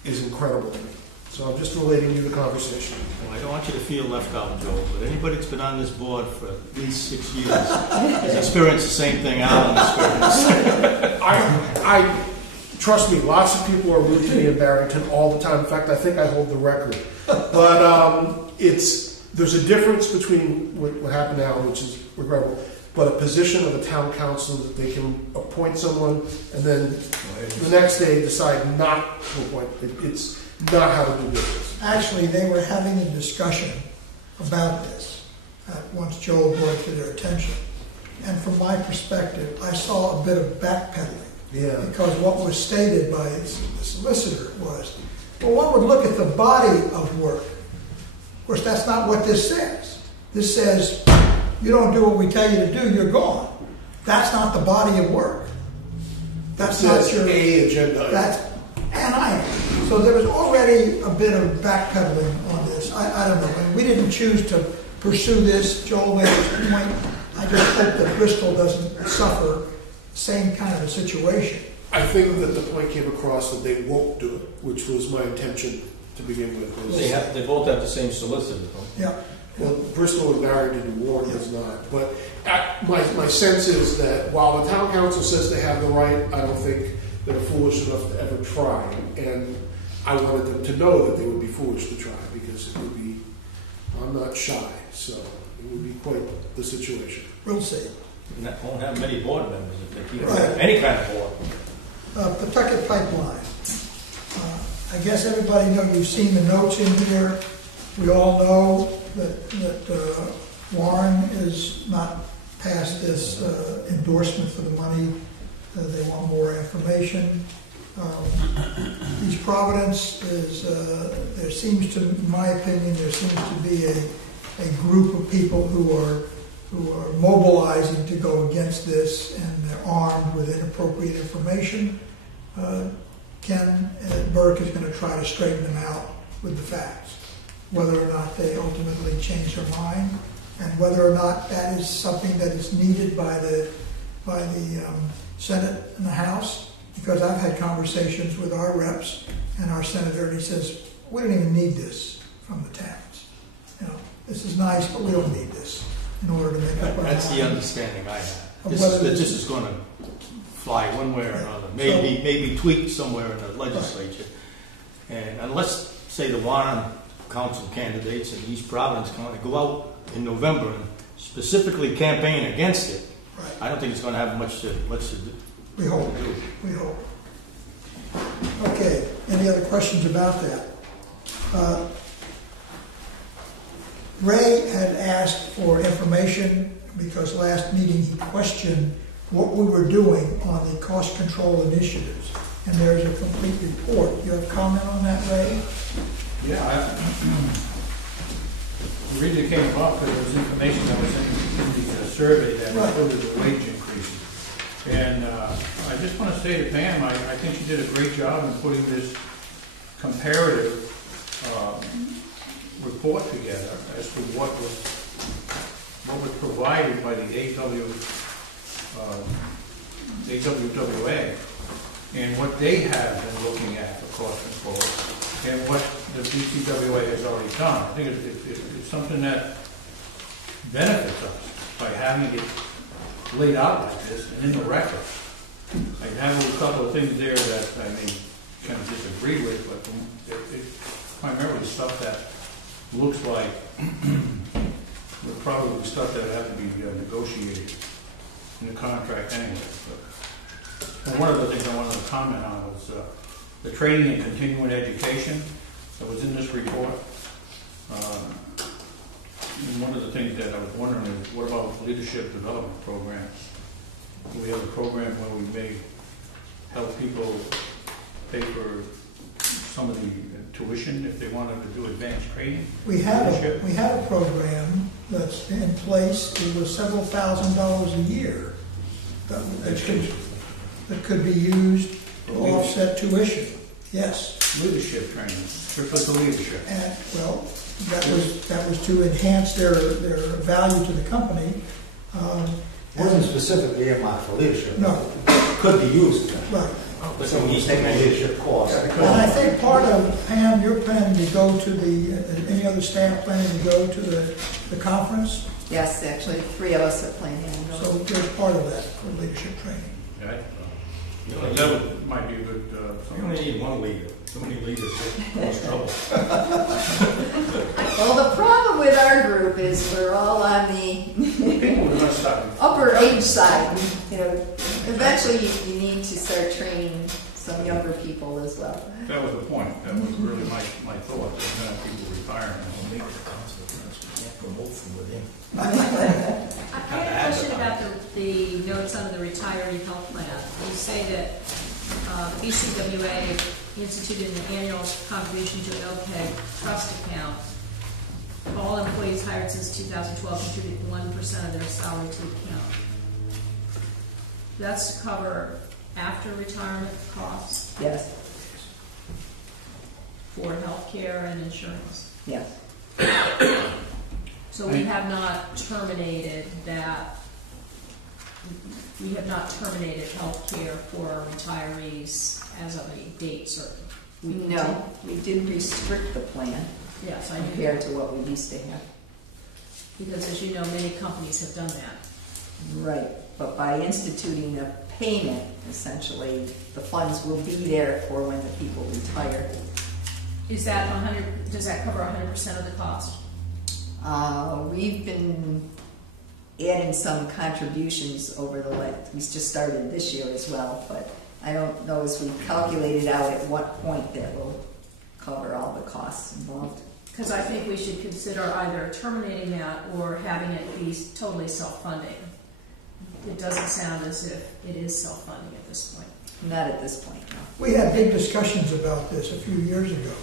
is incredible to me. So I'm just relating you the conversation. Well, I don't want you to feel left out, Joe, but anybody that's been on this board for at least 6 years has experienced the same thing Alan experienced. I trust me, lots of people are rude to me in Barrington all the time. In fact, I think I hold the record. But there's a difference between what happened now, which is regrettable, but a position of a town council that they can appoint someone and then the next day decide not to appoint. It's not how to do business. Actually, they were having a discussion about this once Joel brought it to their attention. And from my perspective, I saw a bit of backpedaling. Yeah. Because what was stated by the solicitor was, well, one would look at the body of work. Of course, that's not what this says. This says, you don't do what we tell you to do, you're gone. That's not the body of work. That's not your agenda. So there was already a bit of backpedaling on this. I don't know. I mean, we didn't choose to pursue this. Joel made his point. I just hope that Bristol doesn't suffer the same kind of a situation. I think that the point came across that they won't do it, which was my intention to begin with. They both have the same solicitor, though. Yeah. Well, Bristol and Barrington, Warren does not. But my sense is that while the town council says they have the right, I don't think they're foolish enough to ever try. And I wanted them to know that they would be foolish to try, because it would be, I'm not shy, so it would be quite the situation. We'll see. And that won't have many board members if they keep any kind of board. Pawtucket Pipeline. I guess everybody knows, you've seen the notes in here. We all know that Warren is not passed this endorsement for the money. They want more information. East Providence is, there seems to, in my opinion, there seems to be a group of people who are mobilizing to go against this, and they're armed with inappropriate information. Ken Burke is going to try to straighten them out with the facts, whether or not they ultimately change their mind, and whether or not that is something that is needed by the Senate and the House. Because I've had conversations with our reps and our senator, and he says, we don't even need this from the towns. You know, this is nice, but we don't need this in order to make up our That's mind. the understanding I have. This is going to fly one way or another. Maybe tweaked somewhere in the legislature. And unless, say, the Warren Council candidates in East Providence go out in November and specifically campaign against it, I don't think it's going to have much to do. We hope. We hope. Okay. Any other questions about that? Ray had asked for information because last meeting he questioned what we were doing on the cost control initiatives. And there's a complete report. You have a comment on that, Ray? Yeah. The reason it came up because there was information that was in the survey that included the wage increases. And I just want to say to Pam, I think she did a great job in putting this comparative report together as to what was provided by the AWWA and what they have been looking at for cost control and what the BCWA has already done. I think it's something that benefits us by having it laid out like this and in the record. I have a couple of things there that I may kind of disagree with, but it's primarily stuff that looks like probably stuff that would have to be negotiated in the contract anyway. But one of the things I wanted to comment on was the training and continuing education that was in this report. And one of the things that I was wondering is, what about leadership development programs? Do we have a program where we may help people pay for some of the tuition if they wanted to do advanced training? We have a program that's in place. It was several $1,000s a year that could be used to offset tuition. Yes. Leadership training, strictly for leadership. And well, that was to enhance their value to the company. It wasn't specifically earmarked for leadership. No. It could be used. Right. So we take a leadership course. And I think part of, Pam, you're planning to go to any other staff planning to go to the conference? Yes, actually, 3 of us are planning on going. So there's part of that for leadership training. Right. might be a good, you only need one leader. Too many leaders cause trouble. Well, the problem with our group is we're all on the People are not stopping. upper age side. You know, eventually you need to start training some younger people as well. That was the point. That was really my thought. There's going to have people retiring. Promote from within. I had a question about the notes on the retiree health plan. You say that BCWA instituted an annual contribution to an OPEB trust account. All employees hired since 2012 contribute 1% of their salary to the account. That's to cover after retirement costs? Yes. For health care and insurance? Yes. So we have not terminated that. We have not terminated health care for retirees as of a date certain. No, we did restrict the plan. Yes, I knew compared that. to what we used to have. Because as you know, many companies have done that. Right, but by instituting a payment, essentially, the funds will be there for when the people retire. Is that 100? Does that cover 100% of the cost? We've been adding some contributions over the we just started this year as well, but I don't know as we calculated out at what point that will cover all the costs involved. Because I think we should consider either terminating that or having it be totally self-funding. It doesn't sound as if it is self-funding at this point. Not at this point, no. We had big discussions about this a few years ago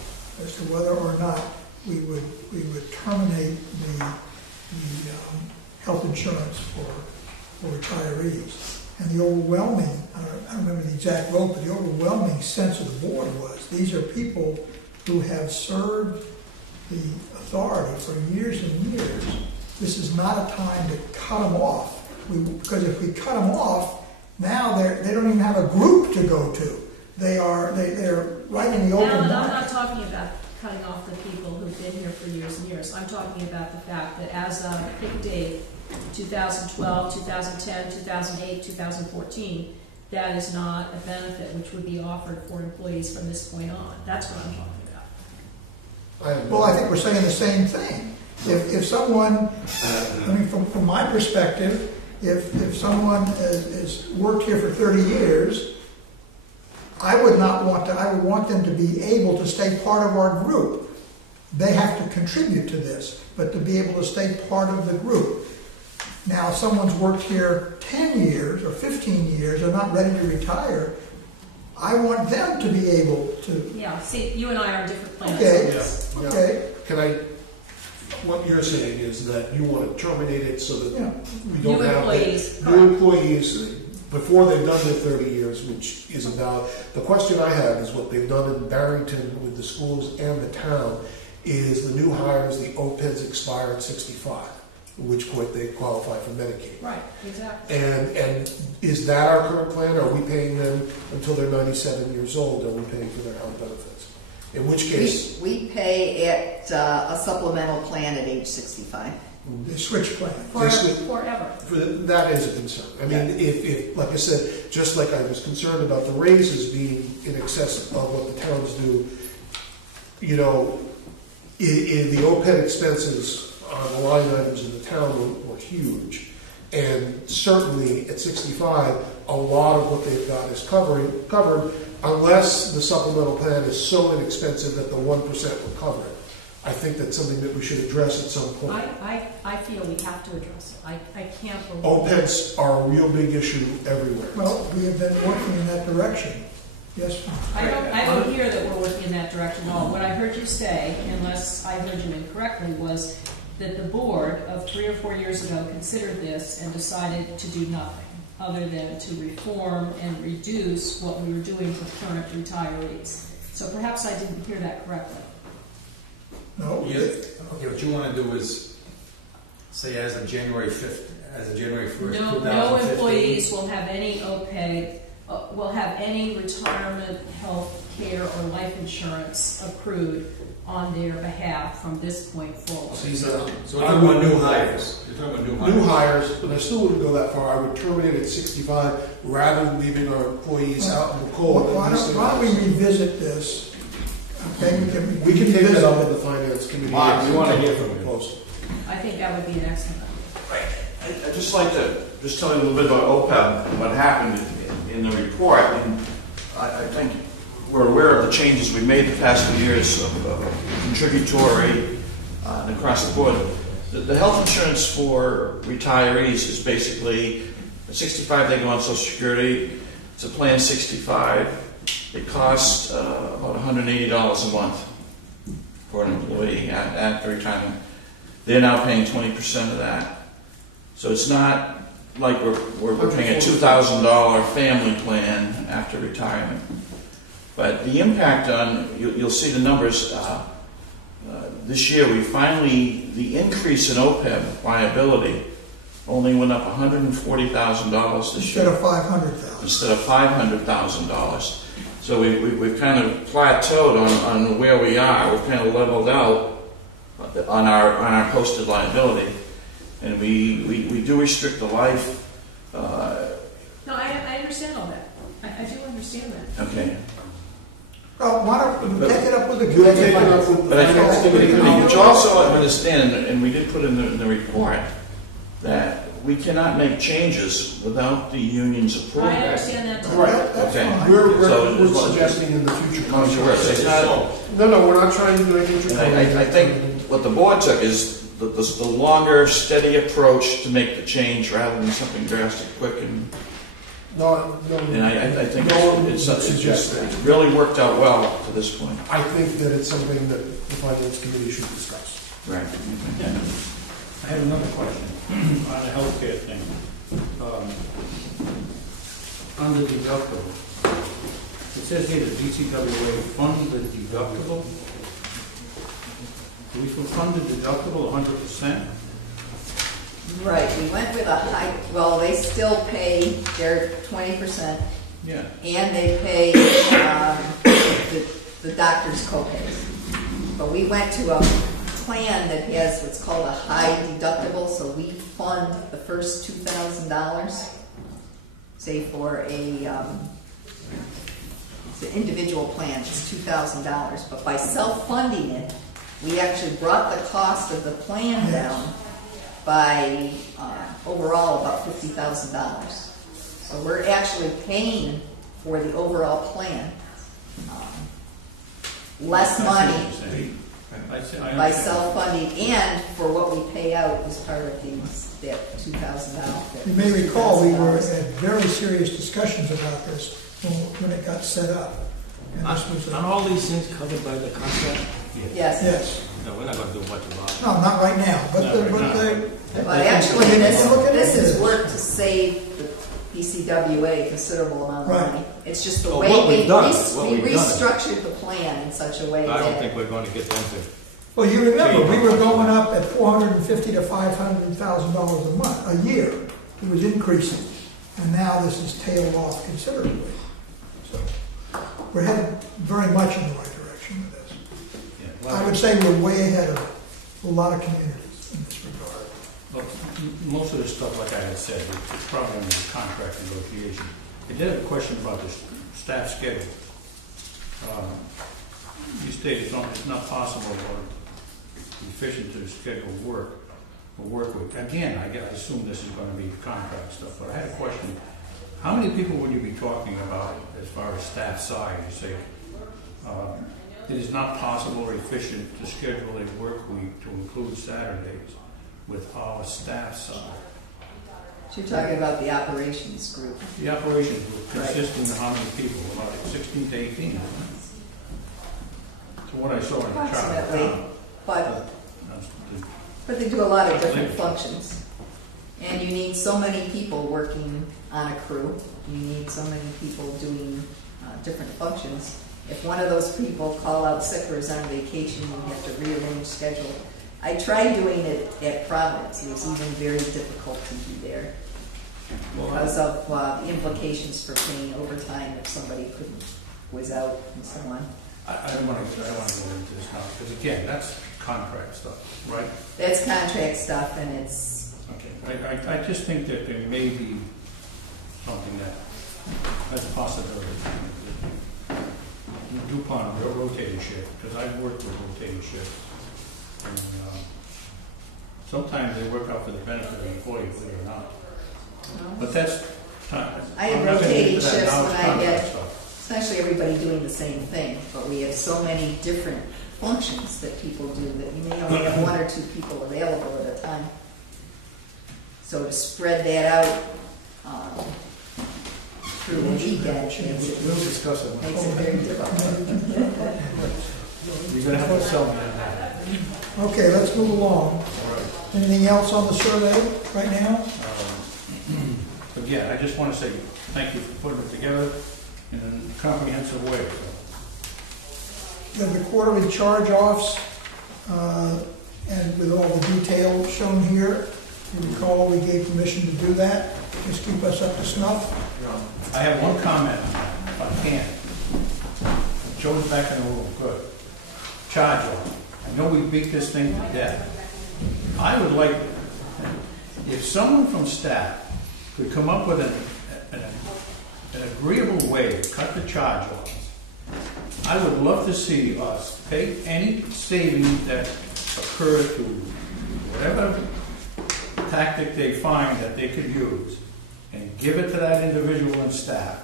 as to whether or not we would terminate the health insurance for retirees. And the overwhelming, I don't remember the exact vote, but the overwhelming sense of the board was these are people who have served the authority for years and years. This is not a time to cut them off. Because if we cut them off, now they don't even have a group to go to. They're right in the open Alan, market. I'm not talking about cutting off the people who've been here for years and years. I'm talking about the fact that as of pick date, 2012, 2010, 2008, 2014, that is not a benefit which would be offered for employees from this point on. That's what I'm talking about. Well, I think we're saying the same thing. If someone, I mean, from my perspective, if someone has worked here for 30 years, I would want them to be able to stay part of our group. They have to contribute to this, but to be able to stay part of the group. Now, if someone's worked here 10 years or 15 years, they're not ready to retire, I want them to be able to. Yeah, see, you and I are on different plans. Okay. Yeah. Okay. What you're saying is that you want to terminate it so that we don't New have employees. new employees before they've done their 30 years, which is about. The question I have is what they've done in Barrington with the schools and the town is the new hires, the OPEDs expire at 65, at which point they qualify for Medicaid. Right, exactly. And is that our current plan? Are we paying them until they're 97 years old? Are we paying for their health benefits? In which case... We pay at a supplemental plan at age 65. The switch plan. Forever. That is a concern. I mean, if, like I said, just like I was concerned about the raises being in excess of what the towns do, you know, in the OPED expenses on the line items in the town were huge. And certainly at 65, a lot of what they've got is covered, unless the supplemental plan is so inexpensive that the 1% will cover it. I think that's something that we should address at some point. I feel we have to address it. I can't believe OPEDs are a real big issue everywhere. Well, we have been working in that direction. Yes. I don't hear that we're working in that direction at all. What I heard you say, unless I heard you incorrectly, was that the board of 3 or 4 years ago considered this and decided to do nothing other than to reform and reduce what we were doing for current retirees. So perhaps I didn't hear that correctly. No. Okay, what you want to do is say as of January 5th, as of January 1st, 2015. No employees will have any OPEB will have any retirement, health care, or life insurance accrued on their behalf from this point forward. So we're talking about new hires. You're talking about New hires, but I still wouldn't go that far. I would terminate at 65 rather than leaving our employees out in the cold. Why don't we revisit this? Okay, We can take that up in the finance committee. Mark, we want to hear from you. I think that would be an excellent idea. Right. I'd just like to just tell you a little bit about OPEB and what happened in the report. And I think we're aware of the changes we've made the past few years of contributory and across the board. The health insurance for retirees is basically at 65 they go on Social Security. It's a plan 65. It costs about $180 a month for an employee after retirement. They're now paying 20% of that. So it's not like we're paying a $2,000 family plan after retirement. But the impact on, you'll see the numbers, this year the increase in OPEB liability only went up $140,000 this year. Instead of $500,000. Instead of $500,000. So we've kind of plateaued on where we are. We've kind of leveled out on our posted liability. And we do restrict the life. No, I understand all that. I do understand that. Okay. Well, why don't we take it up with the We'll take it committee? up with the But I finance think, committee. but you also understand, and we did put in the report, that we cannot make changes without the union's approval. I understand that too. Right. Okay. We're suggesting in the future. Long as you're aware. So it's not- No, we're not trying to do anything. And I think what the board took is the longer, steady approach to make the change rather than something drastic, quick, and I think it's really worked out well to this point. I think that it's something that the finance committee should discuss. Right. I have another question on the healthcare thing. On the deductible, it says here that DCWA funds the deductible. Do we fund the deductible 100%? Right, we went with a high, well, they still pay their 20%. Yeah. And they pay the doctor's copays. But we went to a plan that has what's called a high deductible, so we fund the first $2,000, say for it's an individual plan, it's $2,000. But by self-funding it, we actually brought the cost of the plan down by overall about $50,000. So we're actually paying for the overall plan less money by self-funding, and for what we pay out as part of that $2,000. You may recall, we were at very serious discussions about this when it got set up. And this was Aren't all these things covered by the contract? Yes. Yes. No, we're not going to do much about it. No, not right now, but But actually, this is work to save the PCWA a considerable amount of money. It's just the way we restructured the plan in such a way I don't that... think we're going to get them to... Well, you remember, we were going up at $450,000 to $500,000 a month, a year. It was increasing. And now this has tailed off considerably. So we're headed very much in the right direction with this. Yeah, I would say we're way ahead of a lot of communities in this regard. Look, most of the stuff, like I had said, is probably under the contract negotiation. I did have a question about the staff schedule. You stated it's not possible or efficient to schedule work week. Again, I assume this is going to be contract stuff, but I had a question. How many people would you be talking about as far as staff size? You say it is not possible or efficient to schedule a work week to include Saturdays with our staff size. So you're talking about the operations group. The operations group consisting of how many people? About 16 to 18. So what I saw in the chart. Approximately. But they do a lot of different functions. And you need so many people working on a crew. You need so many people doing different functions. If one of those people call out sick or is on vacation, you have to rearrange schedule. I tried doing it at Providence. It was even very difficult to be there. because of the implications for paying overtime if somebody was out and so on. I don't want to go into this now, because again, that's contract stuff, right? That's contract stuff, and it's, Okay, I just think that there may be something that's a possibility. DuPont, a rotating shift, because I've worked with rotating shifts. And sometimes they work out for the benefit of the employee, believe it or not. But that's time. I have rotating shifts when I get, especially everybody doing the same thing, but we have so many different functions that people do that you may only have one or two people available at a time. So to spread that out through the weekend makes it very difficult. You're going to have to sell me on that. Okay, let's move along. Anything else on the survey right now? Again, I just want to say thank you for putting it together in a comprehensive way. The quarterly charge-offs, and with all the detail shown here, you recall we gave permission to do that. Just keep us up to snuff. I have one comment on that, if I can. Joe's back in the room, good. Charge off. I know we beat this thing to death. I would like, if someone from staff could come up with an agreeable way to cut the charge offs, I would love to see us take any savings that occur to whatever tactic they find that they could use and give it to that individual and staff.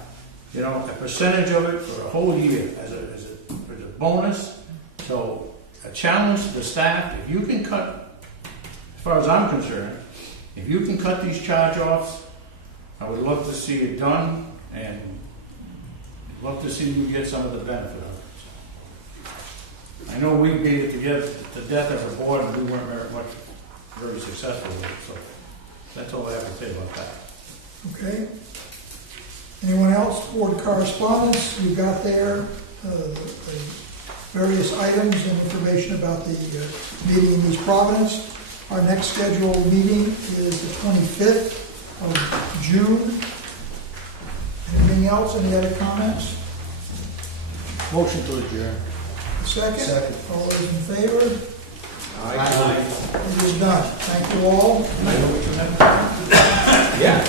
You know, a percentage of it for a whole year as a bonus. So a challenge to the staff, if you can cut, as far as I'm concerned, if you can cut these charge-offs, I would love to see it done and love to see you get some of the benefit of it. I know we beat it together to death as a board and we weren't very successful with it, so that's all I have to say about that. Okay. Anyone else? Board correspondence, you got there the various items and information about the meeting in East Providence. Our next scheduled meeting is the 25th of June. Anything else? Any other comments? Motion to adjourn. Second? All those in favor? Aye. It is done. Thank you all. Yeah.